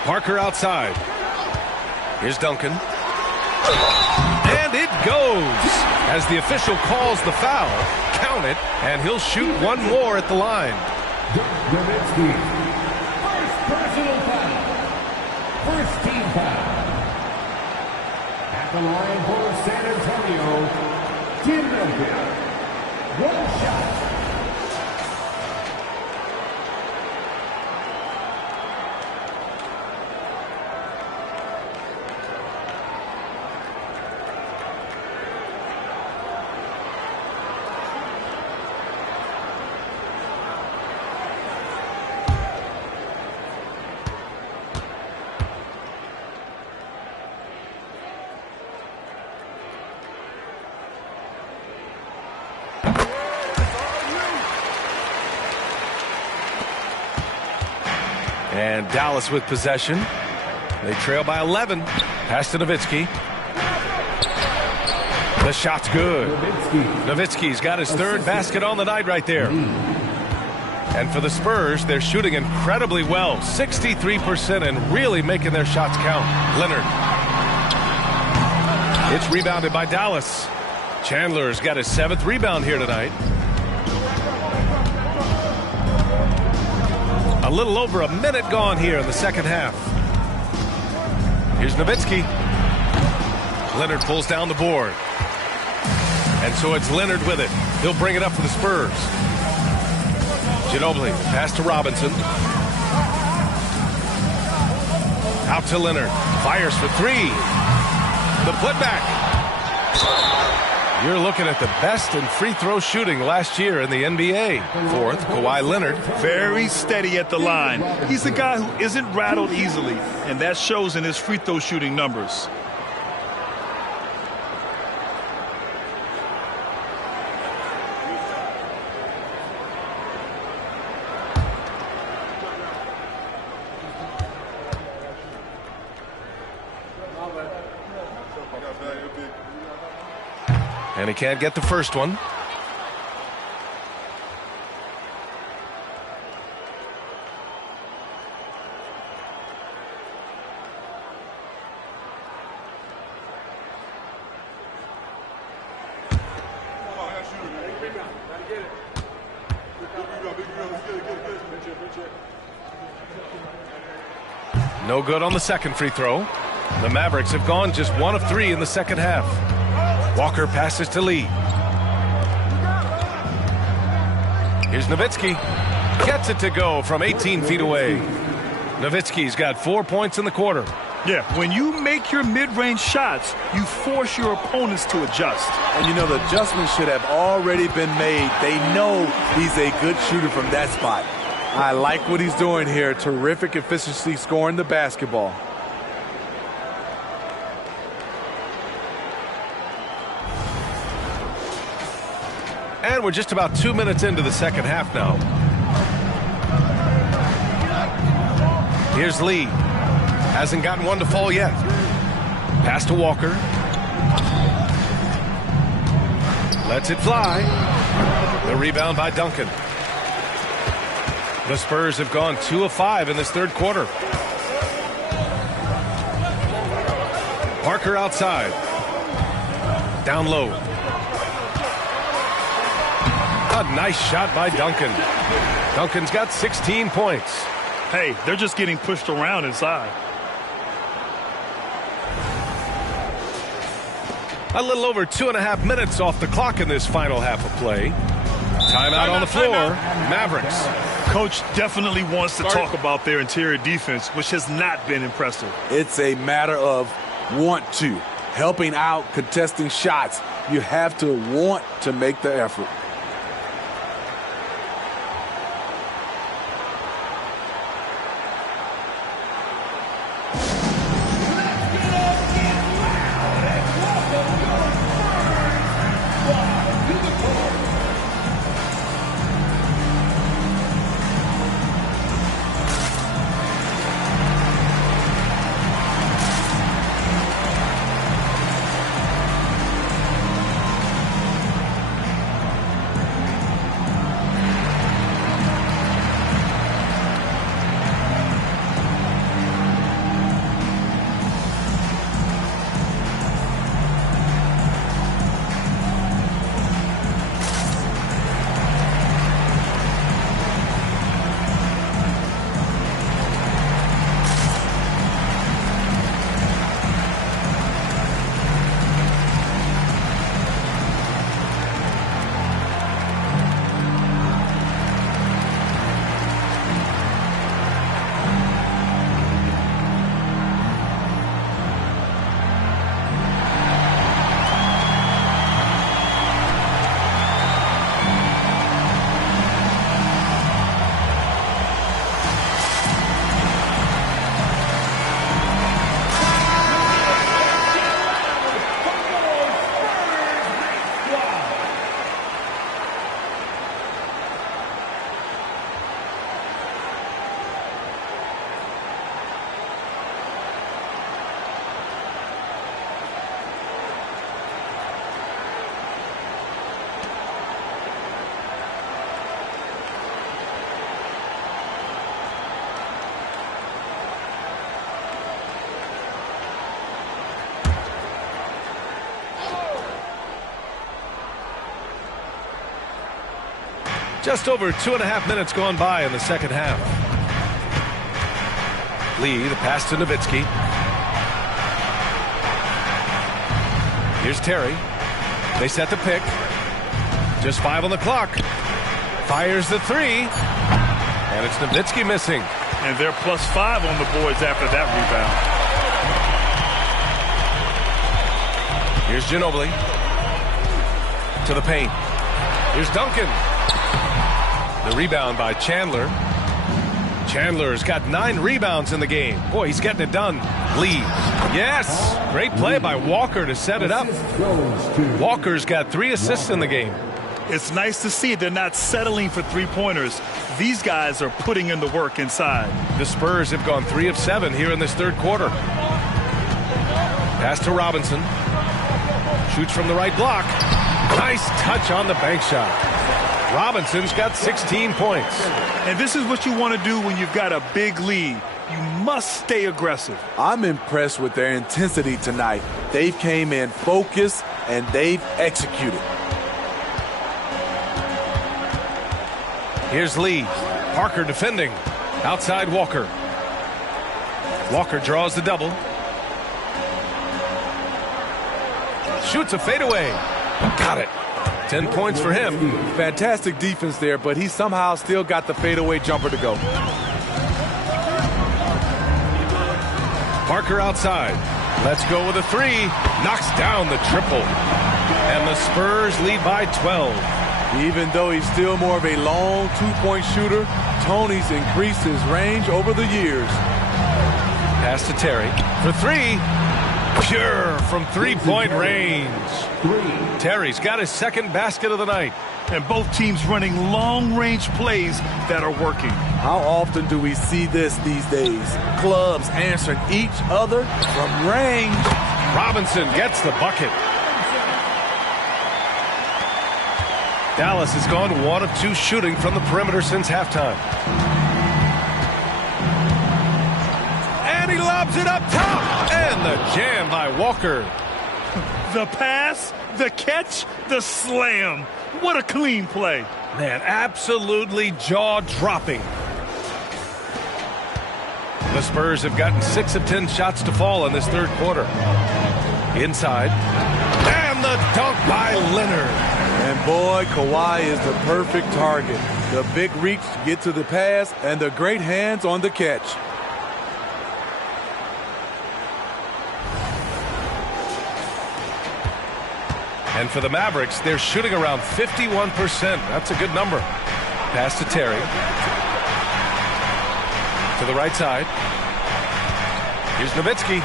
Parker outside. Here's Duncan. And it goes. As the official calls the foul, count it, and he'll shoot one more at the line. Nowitzki. First personal foul. First team foul. At the line for San Antonio, Tim Duncan. 1 shot. And Dallas with possession. They trail by 11. Pass to Nowitzki. The shot's good. Nowitzki's got his 3rd basket on the night right there. And for the Spurs, they're shooting incredibly well. 63% and really making their shots count. Leonard. It's rebounded by Dallas. Chandler's got his 7th rebound here tonight. A little over a minute gone here in the second half. Here's Nowitzki. Leonard pulls down the board. And so it's Leonard with it. He'll bring it up for the Spurs. Ginobili, pass to Robinson. Out to Leonard. Fires for 3. The putback. You're looking at the best in free throw shooting last year in the NBA. 4th, Kawhi Leonard. Very steady at the line. He's the guy who isn't rattled easily, and that shows in his free throw shooting numbers. And he can't get the first one. No good on the second free throw. The Mavericks have gone just 1 of 3 in the second half. Walker passes to Lee. Here's Nowitzki. Gets it to go from 18 feet away. Nowitzki's got 4 points in the quarter. Yeah, when you make your mid-range shots, you force your opponents to adjust. And you know, the adjustments should have already been made. They know he's a good shooter from that spot. I like what he's doing here. Terrific efficiency scoring the basketball. And we're just about 2 minutes into the second half now. Here's Lee. Hasn't gotten one to fall yet. Pass to Walker. Lets it fly. The rebound by Duncan. The Spurs have gone 2 of 5 in this third quarter. Parker outside. Down low. A nice shot by Duncan. Duncan's got 16 points. Hey, they're just getting pushed around inside. A little over 2.5 minutes off the clock in this final half of play. Timeout on the floor. Mavericks. Coach definitely wants to talk about their interior defense, which has not been impressive. It's a matter of want to. Helping out, contesting shots. You have to want to make the effort. Just over 2.5 minutes gone by in the second half. Lee, the pass to Nowitzki. Here's Terry. They set the pick. Just 5 on the clock. Fires the 3. And it's Nowitzki missing. And they're +5 on the boards after that rebound. Here's Ginobili. To the paint. Here's Duncan. The rebound by Chandler. Chandler's got 9 rebounds in the game. Boy, he's getting it done. Lee. Yes. Great play by Walker to set it up. Walker's got 3 assists in the game. It's nice to see they're not settling for three-pointers. These guys are putting in the work inside. The Spurs have gone 3 of 7 here in this third quarter. Pass to Robinson. Shoots from the right block. Nice touch on the bank shot. Robinson's got 16 points. And this is what you want to do when you've got a big lead. You must stay aggressive. I'm impressed with their intensity tonight. They've came in focused and they've executed. Here's Lee. Parker defending. Outside Walker. Walker draws the double. Shoots a fadeaway. Got it. 10 points for him. Fantastic defense there, but he somehow still got the fadeaway jumper to go. Parker outside. Let's go with a 3. Knocks down the triple. And the Spurs lead by 12. Even though he's still more of a long two-point shooter, Tony's increased his range over the years. Pass to Terry for three. Pure from three-point range. Terry's got his second basket of the night. And both teams running long-range plays that are working. How often do we see this these days? Clubs answering each other from range. Robinson gets the bucket. Dallas has gone 1 of 2 shooting from the perimeter since halftime. And he lobs it up top. And the jam by Walker. The pass, the catch, the slam. What a clean play. Man, absolutely jaw-dropping. The Spurs have gotten 6 of 10 shots to fall in this third quarter. Inside. And the dunk by Leonard. And boy, Kawhi is the perfect target. The big reach to get to the pass and the great hands on the catch. And for the Mavericks, they're shooting around 51%. That's a good number. Pass to Terry. To the right side. Here's Nowitzki.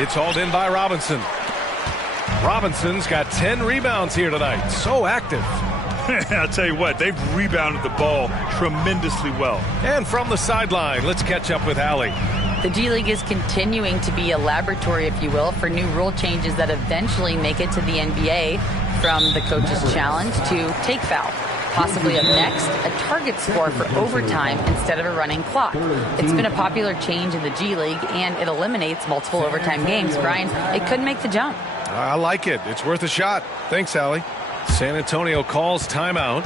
It's hauled in by Robinson. Robinson's got 10 rebounds here tonight. So active. I'll tell you what, they've rebounded the ball tremendously well. And from the sideline, let's catch up with Allie. The G League is continuing to be a laboratory, if you will, for new rule changes that eventually make it to the NBA, from the coach's challenge to take foul. Possibly up next, a target score for overtime instead of a running clock. It's been a popular change in the G League, and it eliminates multiple overtime games. Brian, it could make the jump. I like it. It's worth a shot. Thanks, Allie. San Antonio calls timeout.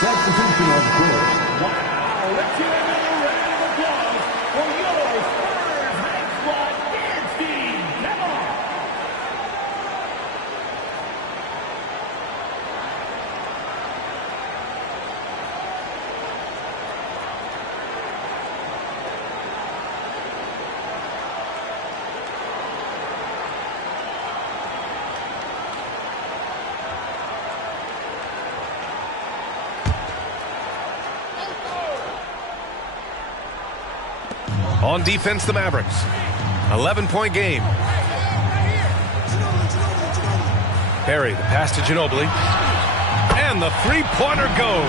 Substitution on the court. Wow, let's hear another round of applause for your Spurs High Squad dance team. Come on. On defense, the Mavericks. 11-point game. Barry, the pass to Ginobili. And the three-pointer goes.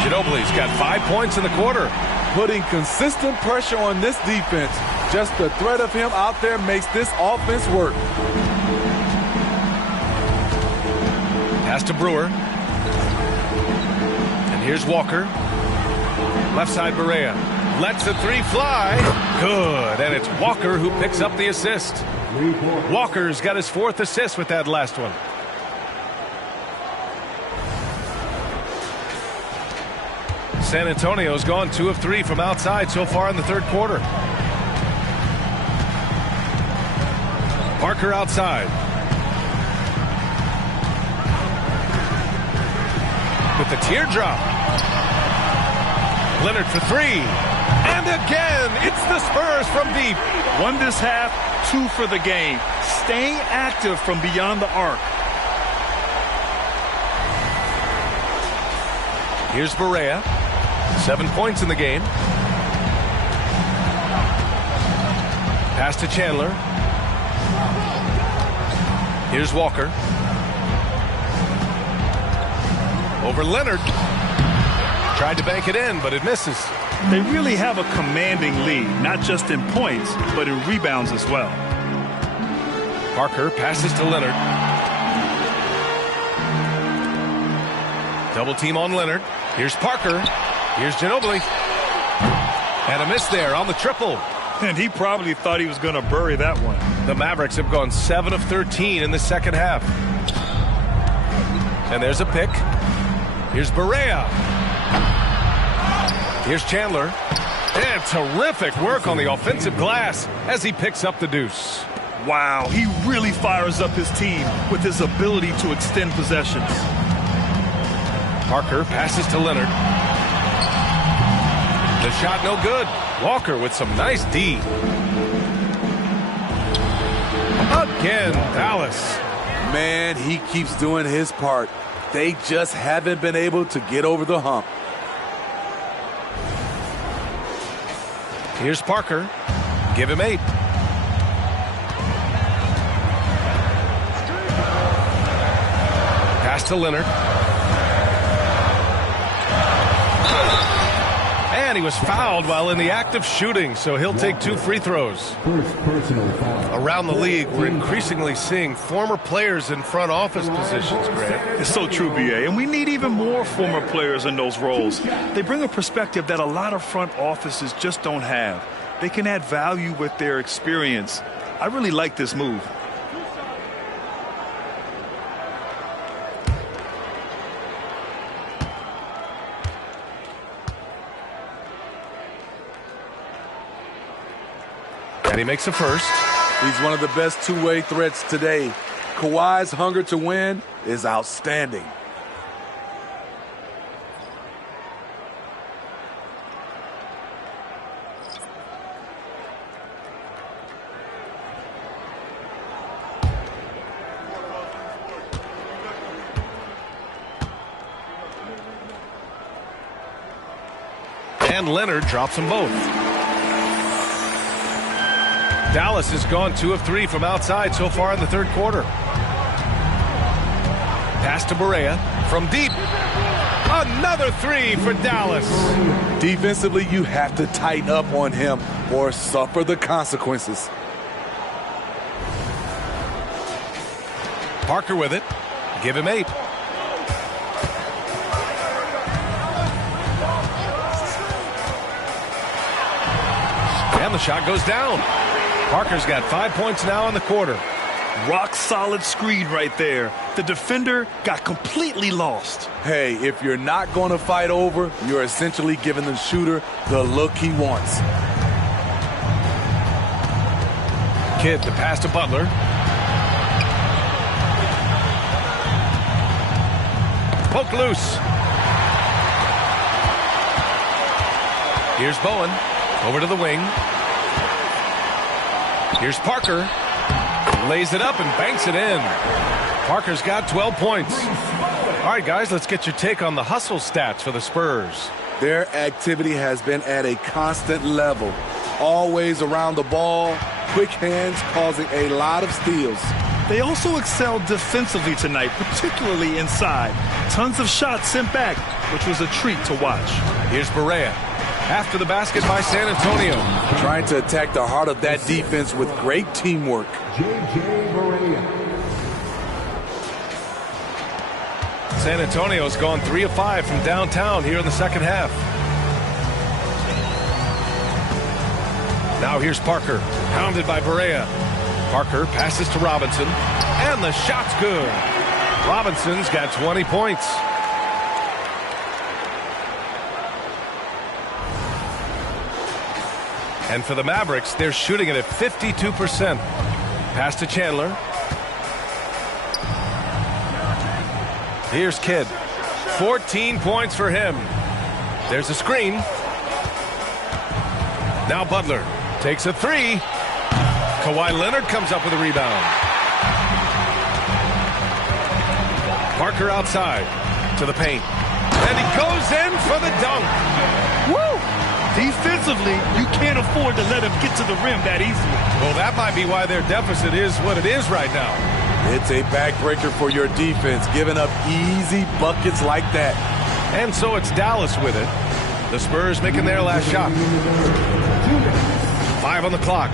Ginobili's got 5 points in the quarter. Putting consistent pressure on this defense. Just the threat of him out there makes this offense work. Pass to Brewer. And here's Walker. Left side, Barea. Lets the three fly. Good. And it's Walker who picks up the assist. Walker's got his 4th assist with that last one. San Antonio's gone 2 of 3 from outside so far in the third quarter. Parker outside. With the teardrop. Leonard for 3. And again, it's the Spurs from deep. 1 this half, 2 for the game. Staying active from beyond the arc. Here's Barea. 7 points in the game. Pass to Chandler. Here's Walker. Over Leonard. Tried to bank it in, but it misses. They really have a commanding lead, not just in points, but in rebounds as well. Parker passes to Leonard. Double team on Leonard. Here's Parker. Here's Ginobili. And a miss there on the triple. And he probably thought he was going to bury that one. The Mavericks have gone 7 of 13 in the second half. And there's a pick. Here's Barea. Here's Chandler. And terrific work on the offensive glass as he picks up the deuce. Wow, he really fires up his team with his ability to extend possessions. Parker passes to Leonard. The shot no good. Walker with some nice D. Again, Dallas. Man, he keeps doing his part. They just haven't been able to get over the hump. Here's Parker. Give him 8. Pass to Leonard. And he was fouled while in the act of shooting, so he'll take 2 free throws. Around the league, we're increasingly seeing former players in front office positions, Grant. It's so true, B.A., and we need even more former players in those roles. They bring a perspective that a lot of front offices just don't have. They can add value with their experience. I really like this move. And he makes a first. He's one of the best two-way threats today. Kawhi's hunger to win is outstanding. And Leonard drops them both. Dallas has gone 2 of 3 from outside so far in the third quarter. Pass to Barea from deep. Another 3 for Dallas. Defensively, you have to tighten up on him or suffer the consequences. Parker with it. Give him 8. And the shot goes down. Parker's got 5 points now in the quarter. Rock solid screen right there. The defender got completely lost. Hey, if you're not going to fight over, you're essentially giving the shooter the look he wants. Kidd to pass to Butler. Poke loose. Here's Bowen. Over to the wing. Here's Parker. Lays it up and banks it in. Parker's got 12 points. All right, guys, let's get your take on the hustle stats for the Spurs. Their activity has been at a constant level. Always around the ball, quick hands causing a lot of steals. They also excelled defensively tonight, particularly inside. Tons of shots sent back, which was a treat to watch. Here's Barea. After the basket by San Antonio. Trying to attack the heart of that defense with great teamwork. San Antonio's gone 3 of 5 from downtown here in the second half. Now here's Parker, pounded by Barea. Parker passes to Robinson, and the shot's good. Robinson's got 20 points. And for the Mavericks, they're shooting it at 52%. Pass to Chandler. Here's Kidd. 14 points for him. There's a screen. Now Butler takes a three. Kawhi Leonard comes up with a rebound. Parker outside to the paint. And he goes in for the dunk. Woo! Defensively, you can't afford to let him get to the rim that easily. Well, that might be why their deficit is what it is right now. It's a backbreaker for your defense, giving up easy buckets like that. And so it's Dallas with it. The Spurs making their last shot. 5 on the clock.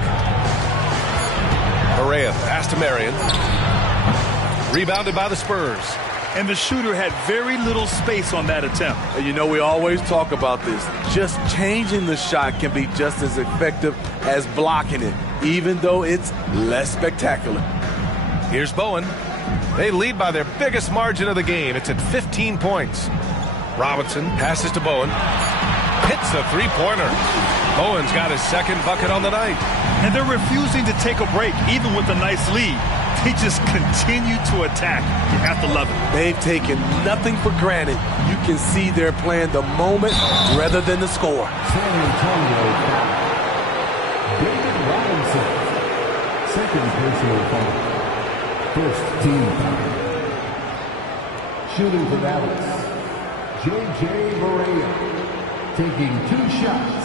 Barea pass to Marion. Rebounded by the Spurs. And the shooter had very little space on that attempt. You know, we always talk about this. Just changing the shot can be just as effective as blocking it, even though it's less spectacular. Here's Bowen. They lead by their biggest margin of the game. It's at 15 points. Robinson passes to Bowen. Hits a three-pointer. Bowen's got his second bucket on the night. And they're refusing to take a break, even with a nice lead. They just continue to attack. You have to love it. They've taken nothing for granted. You can see they're playing the moment rather than the score. San Antonio foul. David Robinson. Second personal foul. First team foul. Shooting for Dallas. J.J. Barea. Taking 2 shots.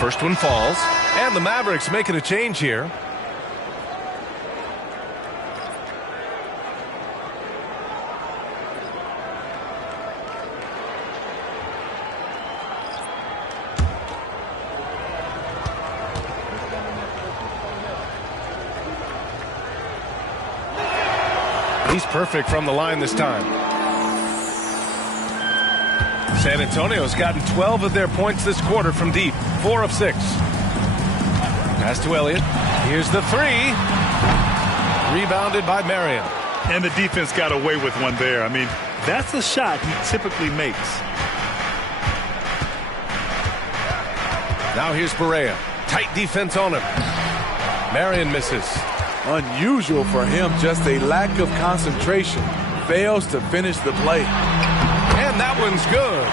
First one falls, and the Mavericks making a change here. He's perfect from the line this time. San Antonio's gotten 12 of their points this quarter from deep. 4 of 6. Pass to Elliott. Here's the three. Rebounded by Marion. And the defense got away with one there. I mean, that's a shot he typically makes. Now here's Barea. Tight defense on him. Marion misses. Unusual for him, just a lack of concentration. Fails to finish the play. And that one's good.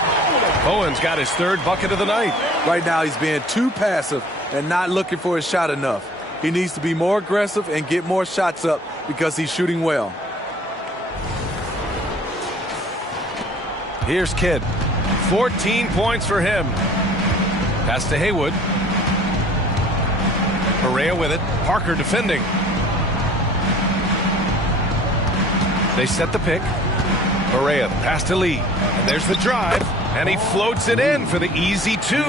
Bowen's got his third bucket of the night. Right now he's being too passive and not looking for his shot enough. He needs to be more aggressive and get more shots up because he's shooting well. Here's Kidd. 14 points for him. Pass to Haywood. Barea with it. Parker defending. They set the pick. Barea, the pass to Lee. And there's the drive. And he floats it in for the easy 2.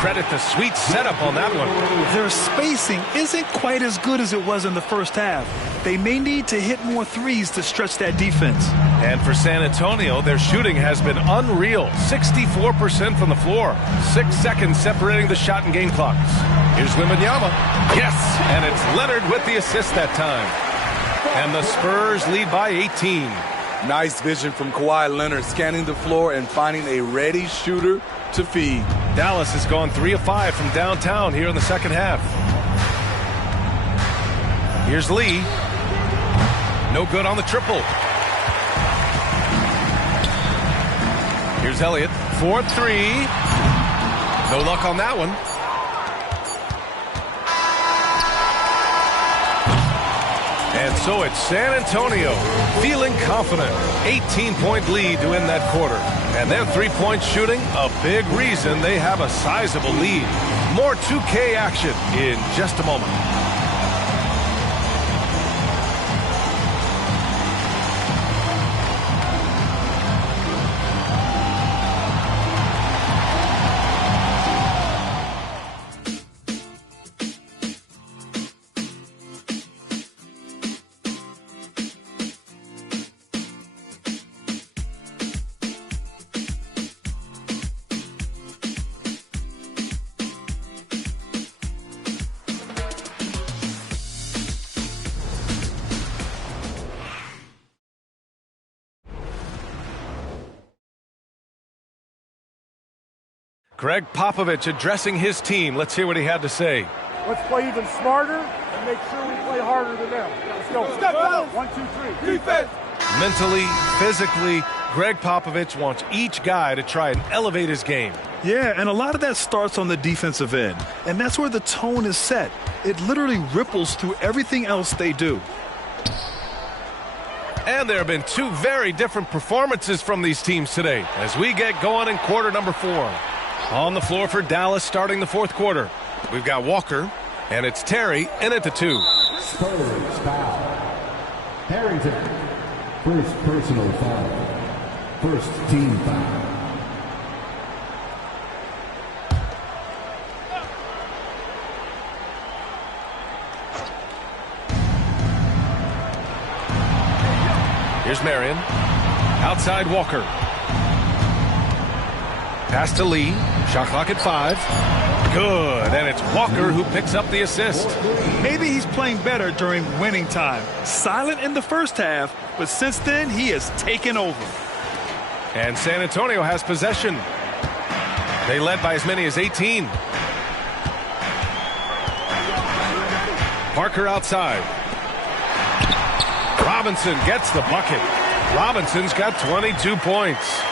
Credit the sweet setup on that one. Their spacing isn't quite as good as it was in the first half. They may need to hit more threes to stretch that defense. And for San Antonio, their shooting has been unreal. 64% from the floor. 6 seconds separating the shot and game clocks. Here's Wembanyama. Yes, and it's Leonard with the assist that time. And the Spurs lead by 18. Nice vision from Kawhi Leonard, scanning the floor and finding a ready shooter to feed. Dallas has gone 3 of 5 from downtown here in the second half. Here's Lee. No good on the triple. Here's Elliott. 4-3. No luck on that one. And so it's San Antonio feeling confident. 18-point lead to end that quarter. And their three-point shooting, a big reason they have a sizable lead. More 2K action in just a moment. Greg Popovich addressing his team. Let's hear what he had to say. Let's play even smarter and make sure we play harder than them. Let's go. Step out. 1, 2, 3. Defense. Mentally, physically, Greg Popovich wants each guy to try and elevate his game. Yeah, and a lot of that starts on the defensive end. And that's where the tone is set. It literally ripples through everything else they do. And there have been two very different performances from these teams today as we get going in quarter number 4. On the floor for Dallas starting the fourth quarter. We've got Walker, and it's Terry in at the 2. Spurs foul. Harrington. First personal foul. First team foul. Here's Marion. Outside Walker. Pass to Lee. Shot clock at 5. Good. And it's Walker who picks up the assist. Maybe he's playing better during winning time. Silent in the first half, but since then he has taken over. And San Antonio has possession. They led by as many as 18. Parker outside. Robinson gets the bucket. Robinson's got 22 points.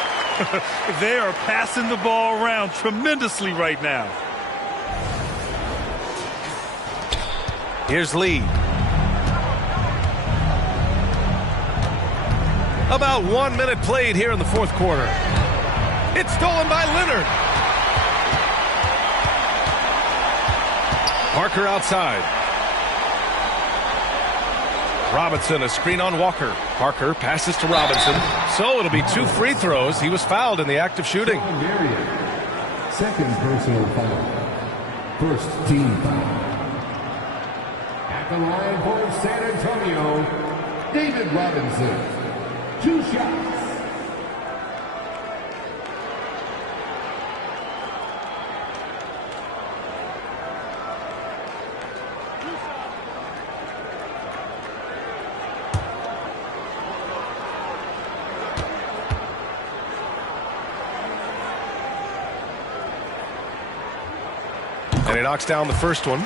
They are passing the ball around tremendously right now. Here's Lee. About 1 minute played here in the fourth quarter. It's stolen by Leonard. Parker outside. Robinson, a screen on Walker. Parker passes to Robinson. So it'll be 2 free throws. He was fouled in the act of shooting. Second personal foul. First team foul. At the line for San Antonio, David Robinson. 2 shots. And he knocks down the first one.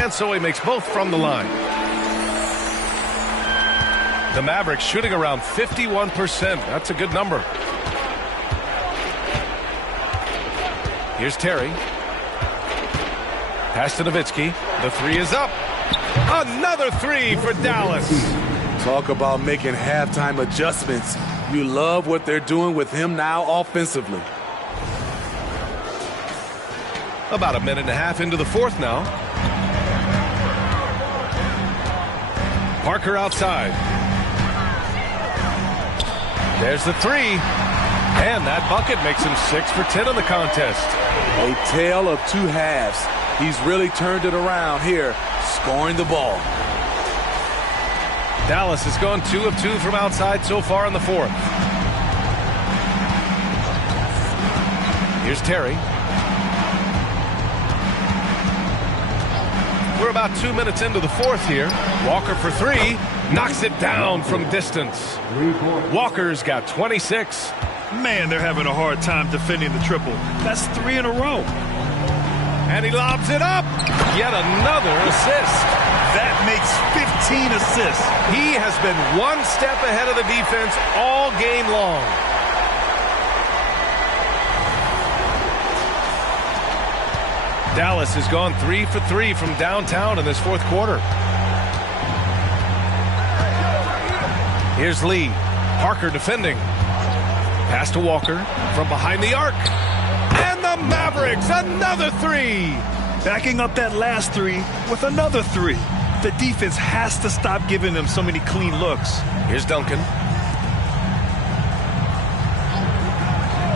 And so he makes both from the line. The Mavericks shooting around 51%. That's a good number. Here's Terry. Pass to Nowitzki. The 3 is up. Another 3 for Dallas. Talk about making halftime adjustments. You love what they're doing with him now offensively. About a minute and a half into the fourth now. Parker outside. There's the 3. And that bucket makes him 6 for 10 in the contest. A tale of 2 halves. He's really turned it around here, scoring the ball. Dallas has gone 2 of 2 from outside so far in the fourth. Here's Terry. We're about 2 minutes into the fourth here. Walker for 3. Knocks it down from distance. Walker's got 26. Man, they're having a hard time defending the triple. That's 3 in a row. And he lobs it up. Yet another assist. That makes 15 assists. He has been 1 step ahead of the defense all game long. Dallas has gone 3 for 3 from downtown in this fourth quarter. Here's Lee. Parker defending. Pass to Walker from behind the arc. And the Mavericks, another 3. Backing up that last 3 with another 3. The defense has to stop giving them so many clean looks. Here's Duncan.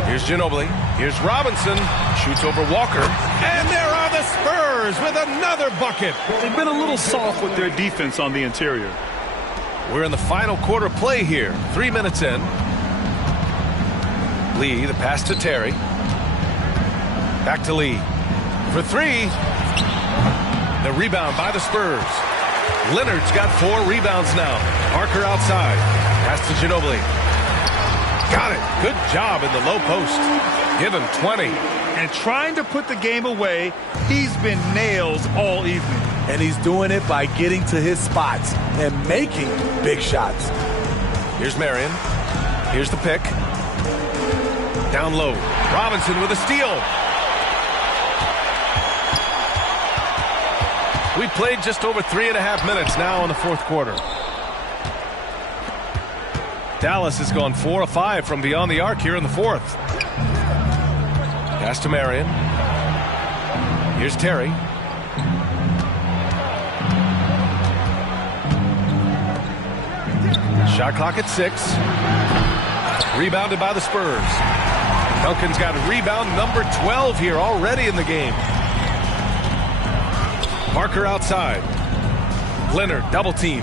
Here's Ginobili. Here's Robinson. Shoots over Walker. And there are the Spurs with another bucket. They've been a little soft with their defense on the interior. We're in the final quarter play here. 3 minutes in. Lee, the pass to Terry. Back to Lee. For three. The rebound by the Spurs. Leonard's got 4 rebounds now. Parker outside. Pass to Ginobili. Got it. Good job in the low post. Give him 20. And trying to put the game away, he's been nails all evening. And he's doing it by getting to his spots and making big shots. Here's Marion. Here's the pick. Down low. Robinson with a steal. We played just over 3.5 minutes now in the fourth quarter. Dallas has gone 4 of 5 from beyond the arc here in the fourth. Pass to Marion. Here's Terry. Shot clock at 6. Rebounded by the Spurs. Duncan's got rebound number 12 here already in the game. Parker outside. Leonard double team.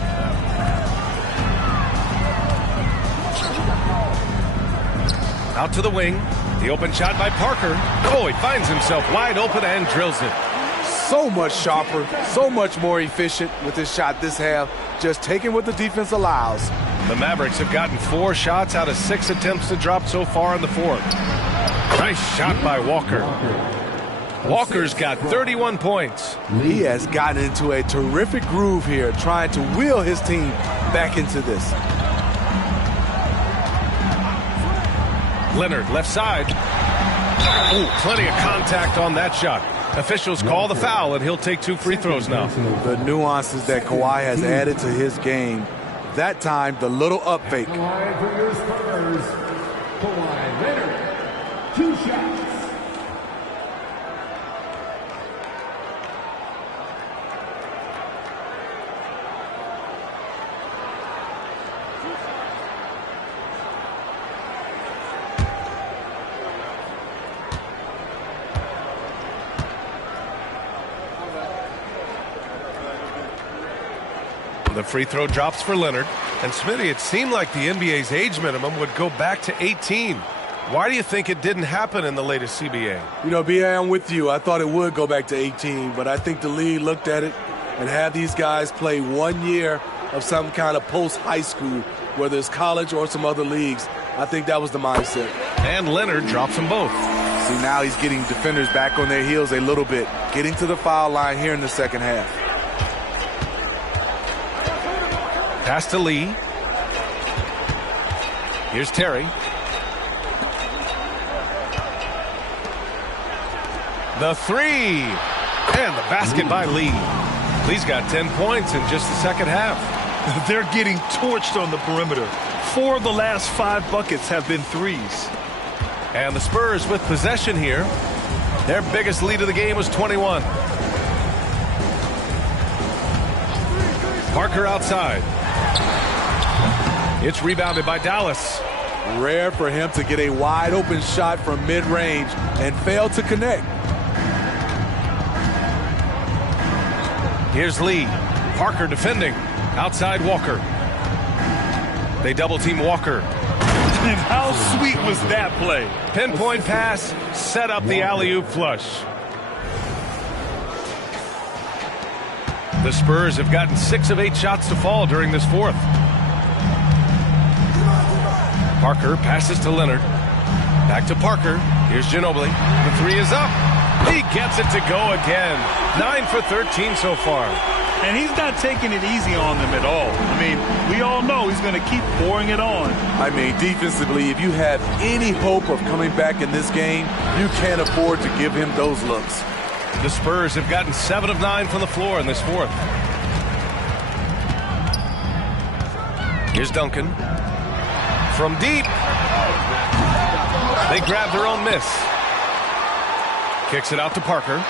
Out to the wing. The open shot by Parker. Oh, he finds himself wide open and drills it. So much sharper, so much more efficient with his shot this half. Just taking what the defense allows. The Mavericks have gotten 4 shots out of 6 attempts to drop so far in the fourth. Nice shot by Walker. Walker's got 31 points. He has gotten into a terrific groove here, trying to wheel his team back into this. Leonard, left side. Ooh, plenty of contact on that shot. Officials call the foul, and he'll take 2 free throws now. The nuances that Kawhi has added to his game. That time, the little up fake. Kawhi for your Spurs. Kawhi Leonard. 2 shots. The free throw drops for Leonard. And Smitty, it seemed like the NBA's age minimum would go back to 18. Why do you think it didn't happen in the latest CBA? You know, B.A., I'm with you. I thought it would go back to 18, but I think the league looked at it and had these guys play 1 year of some kind of post-high school, whether it's college or some other leagues. I think that was the mindset. And Leonard drops them both. See, now he's getting defenders back on their heels a little bit, getting to the foul line here in the second half. Pass to Lee. Here's Terry. The 3. And the basket by Lee. Lee's got 10 points in just the second half. They're getting torched on the perimeter. 4 of the last 5 buckets have been threes. And the Spurs with possession here. Their biggest lead of the game was 21. Parker outside. It's rebounded by Dallas. Rare for him to get a wide open shot from mid-range and fail to connect. Here's Lee. Parker defending. Outside Walker. They double team Walker. And how sweet was that play? Pinpoint pass, set up the alley-oop flush. The Spurs have gotten 6 of 8 shots to fall during this fourth. Parker passes to Leonard. Back to Parker. Here's Ginobili. The 3 is up. He gets it to go again. 9 for 13 so far. And he's not taking it easy on them at all. I mean, we all know he's going to keep pouring it on. I mean, defensively, if you have any hope of coming back in this game, you can't afford to give him those looks. The Spurs have gotten 7 of 9 from the floor in this fourth. Here's Duncan. From deep. They grab their own miss. Kicks it out to Parker.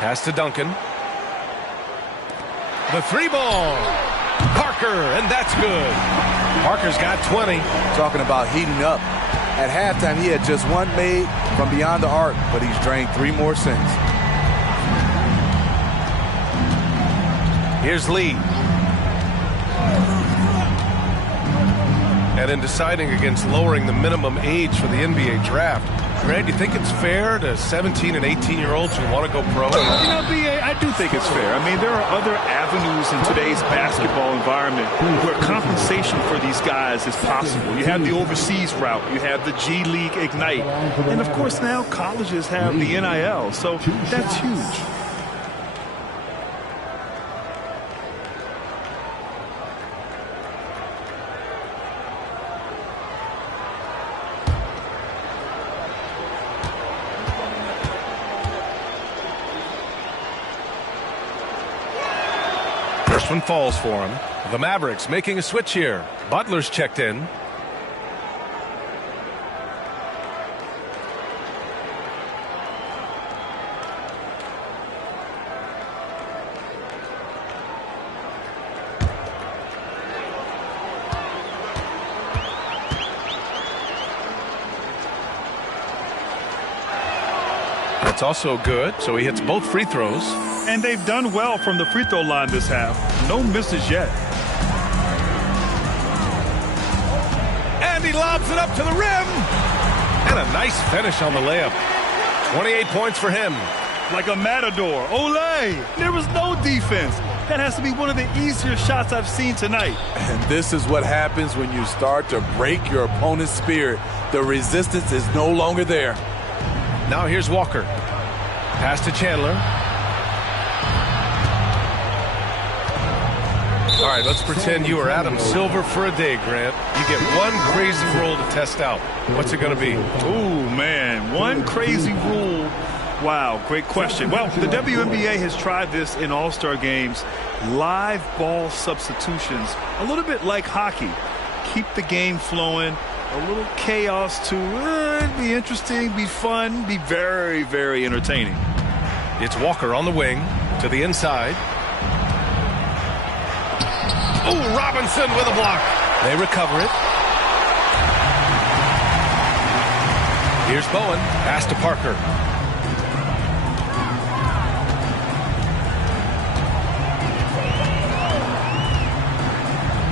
Pass to Duncan. The 3 ball. Parker, and that's good. Parker's got 20. Talking about heating up. At halftime, he had just 1 made from beyond the arc, but he's drained 3 more since. Here's Lee. And in deciding against lowering the minimum age for the NBA draft, Grant, do you think it's fair to 17 and 18-year-olds who want to go pro? You know, B.A., I do think it's fair. I mean, there are other avenues in today's basketball environment where compensation for these guys is possible. You have the overseas route. You have the G League Ignite. And, of course, now colleges have the NIL. So that's huge. First one falls for him. The Mavericks making a switch here. Butler's checked in. That's also good, so he hits both free throws. And they've done well from the free throw line this half. No misses yet. And he lobs it up to the rim. And a nice finish on the layup. 28 points for him. Like a matador. Olay! There was no defense. That has to be one of the easier shots I've seen tonight. And this is what happens when you start to break your opponent's spirit. The resistance is no longer there. Now here's Walker. Pass to Chandler. All right, let's pretend you are Adam Silver for a day, Grant. You get one crazy rule to test out. What's it going to be? Ooh, man, one crazy rule. Wow, great question. Well, the WNBA has tried this in All-Star games. Live ball substitutions, a little bit like hockey. Keep the game flowing. A little chaos to be interesting, be fun, be very, very entertaining. It's Walker on the wing to the inside. Oh, Robinson with a block. They recover it. Here's Bowen. Pass to Parker.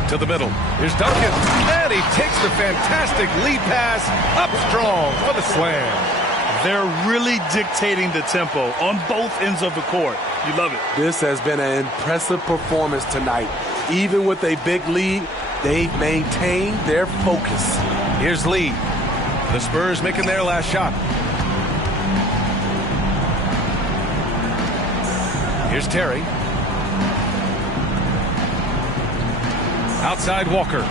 To the middle. Here's Duncan. And he takes the fantastic lead pass up strong for the slam. They're really dictating the tempo on both ends of the court. You love it. This has been an impressive performance tonight. Even with a big lead, they've maintained their focus. Here's Lee. The Spurs making their last shot. Here's Terry. Outside Walker.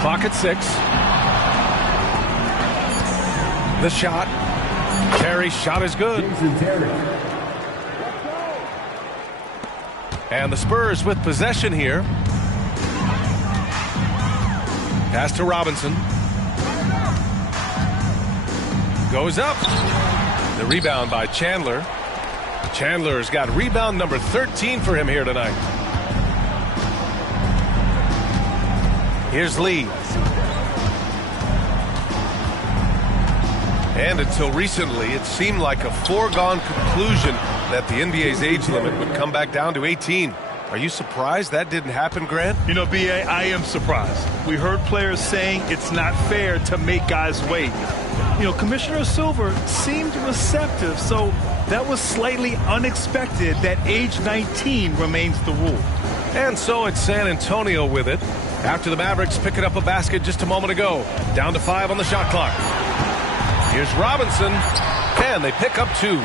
Clock at 6. The shot. Terry's shot is good. And the Spurs with possession here. Pass to Robinson. Goes up. The rebound by Chandler. Chandler's got rebound number 13 for him here tonight. Here's Lee. And until recently, it seemed like a foregone conclusion that the NBA's age limit would come back down to 18. Are you surprised that didn't happen, Grant? You know, B.A., I am surprised. We heard players saying it's not fair to make guys wait. You know, Commissioner Silver seemed receptive, so that was slightly unexpected that age 19 remains the rule. And so it's San Antonio with it. After the Mavericks picking up a basket just a moment ago. Down to 5 on the shot clock. Here's Robinson, and they pick up 2.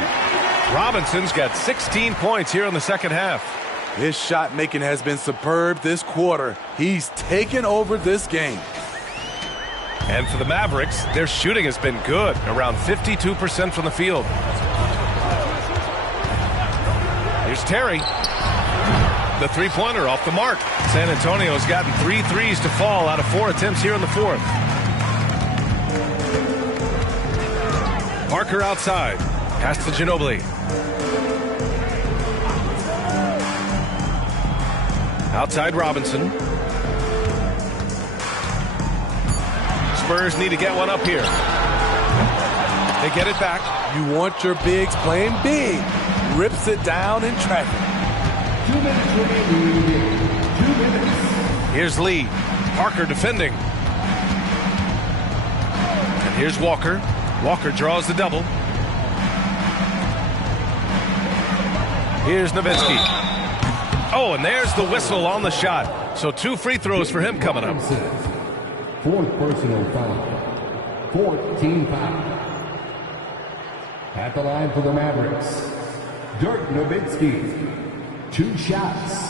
Robinson's got 16 points here in the second half. His shot making has been superb this quarter. He's taken over this game. And for the Mavericks, their shooting has been good, around 52% from the field. Here's Terry. The three-pointer off the mark. San Antonio's gotten 3 threes to fall out of 4 attempts here in the fourth. Parker outside. Pass to Ginobili. Outside Robinson. Spurs need to get one up here. They get it back. You want your bigs playing big. Rips it down in traffic. 2 minutes remaining. 2 minutes. Here's Lee. Parker defending. Here's Walker. Walker draws the double. Here's Nowitzki. Oh, and there's the whistle on the shot. So 2 free throws for him coming up. Fourth personal foul. 14 foul. At the line for the Mavericks, Dirk Nowitzki. 2 shots.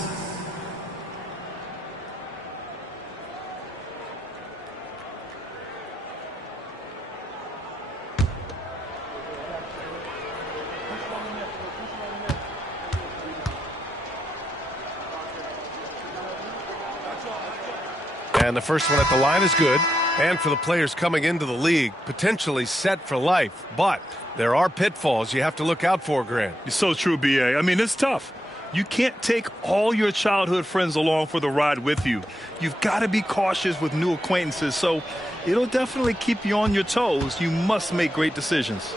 And the first one at the line is good. And for the players coming into the league, potentially set for life. But there are pitfalls you have to look out for, Grant. It's so true, B.A. I mean, it's tough. You can't take all your childhood friends along for the ride with you. You've got to be cautious with new acquaintances, so it'll definitely keep you on your toes. You must make great decisions.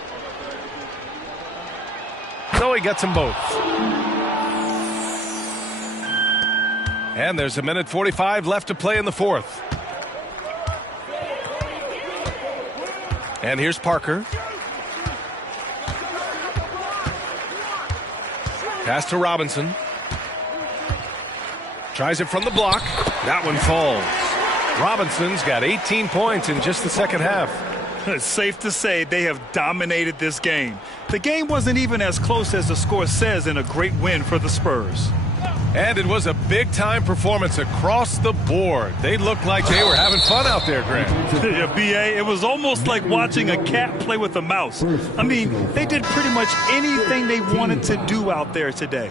So he gets them both. And there's 1:45 left to play in the fourth. And here's Parker. Pass to Robinson. Tries it from the block. That one falls. Robinson's got 18 points in just the second half. It's safe to say they have dominated this game. The game wasn't even as close as the score says in a great win for the Spurs. And it was a big-time performance across the board. They looked like they were having fun out there, Grant. Yeah, B.A., it was almost like watching a cat play with a mouse. I mean, they did pretty much anything they wanted to do out there today.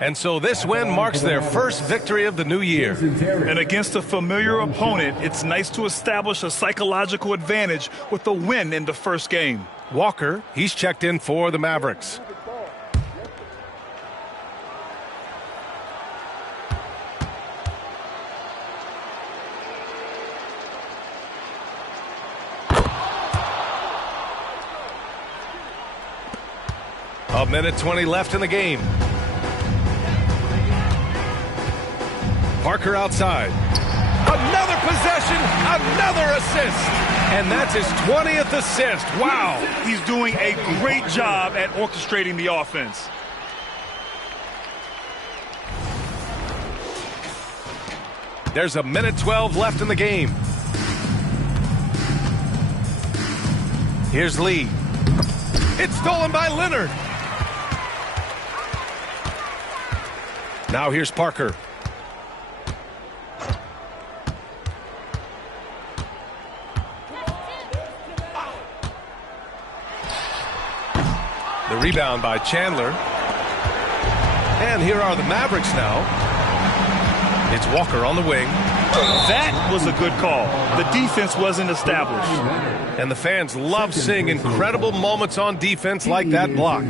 And so this win marks their first victory of the new year. And against a familiar opponent, it's nice to establish a psychological advantage with a win in the first game. Walker, he's checked in for the Mavericks. A minute 20 left in the game. Parker outside. Another possession, another assist. And that's his 20th assist. Wow. He's doing a great job at orchestrating the offense. There's 1:12 left in the game. Here's Lee. It's stolen by Leonard. Now here's Parker. The rebound by Chandler. And here are the Mavericks now. It's Walker on the wing. That was a good call. The defense wasn't established. And the fans love seeing incredible moments on defense like that block.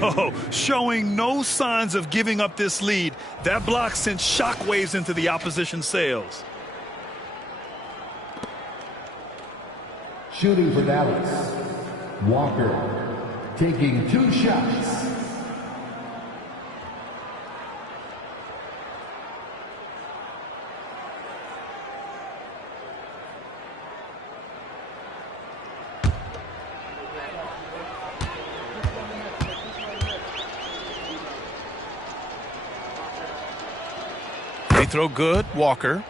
Oh, showing no signs of giving up this lead. That block sent shockwaves into the opposition sails. Shooting for Dallas, Walker taking 2 shots. Free throw good, Walker.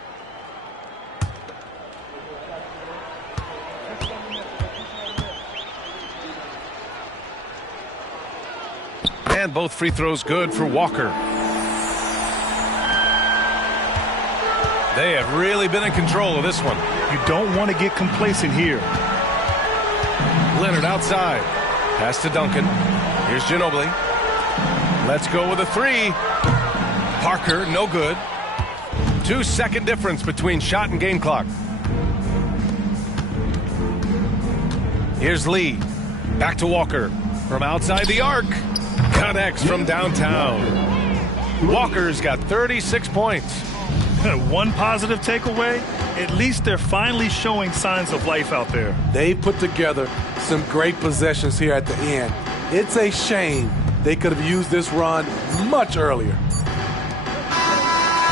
And both free throws good for Walker. They have really been in control of this one. You don't want to get complacent here. Leonard outside. Pass to Duncan. Here's Ginobili. Let's go with a 3. Parker, no good. 2-second difference between shot and game clock. Here's Lee. Back to Walker. From outside the arc. Connects from downtown. Walker's got 36 points. One positive takeaway, at least they're finally showing signs of life out there. They put together some great possessions here at the end. It's a shame they could have used this run much earlier.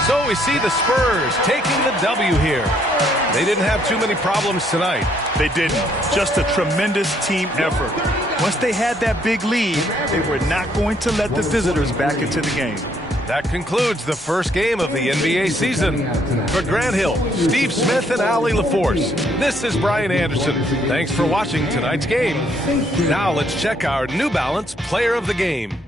So we see the Spurs taking the W here. They didn't have too many problems tonight. They didn't. Just a tremendous team effort. Once they had that big lead, they were not going to let the visitors back into the game. That concludes the first game of the NBA season. For Grant Hill, Steve Smith, and Allie LaForce, this is Brian Anderson. Thanks for watching tonight's game. Now let's check our New Balance Player of the Game.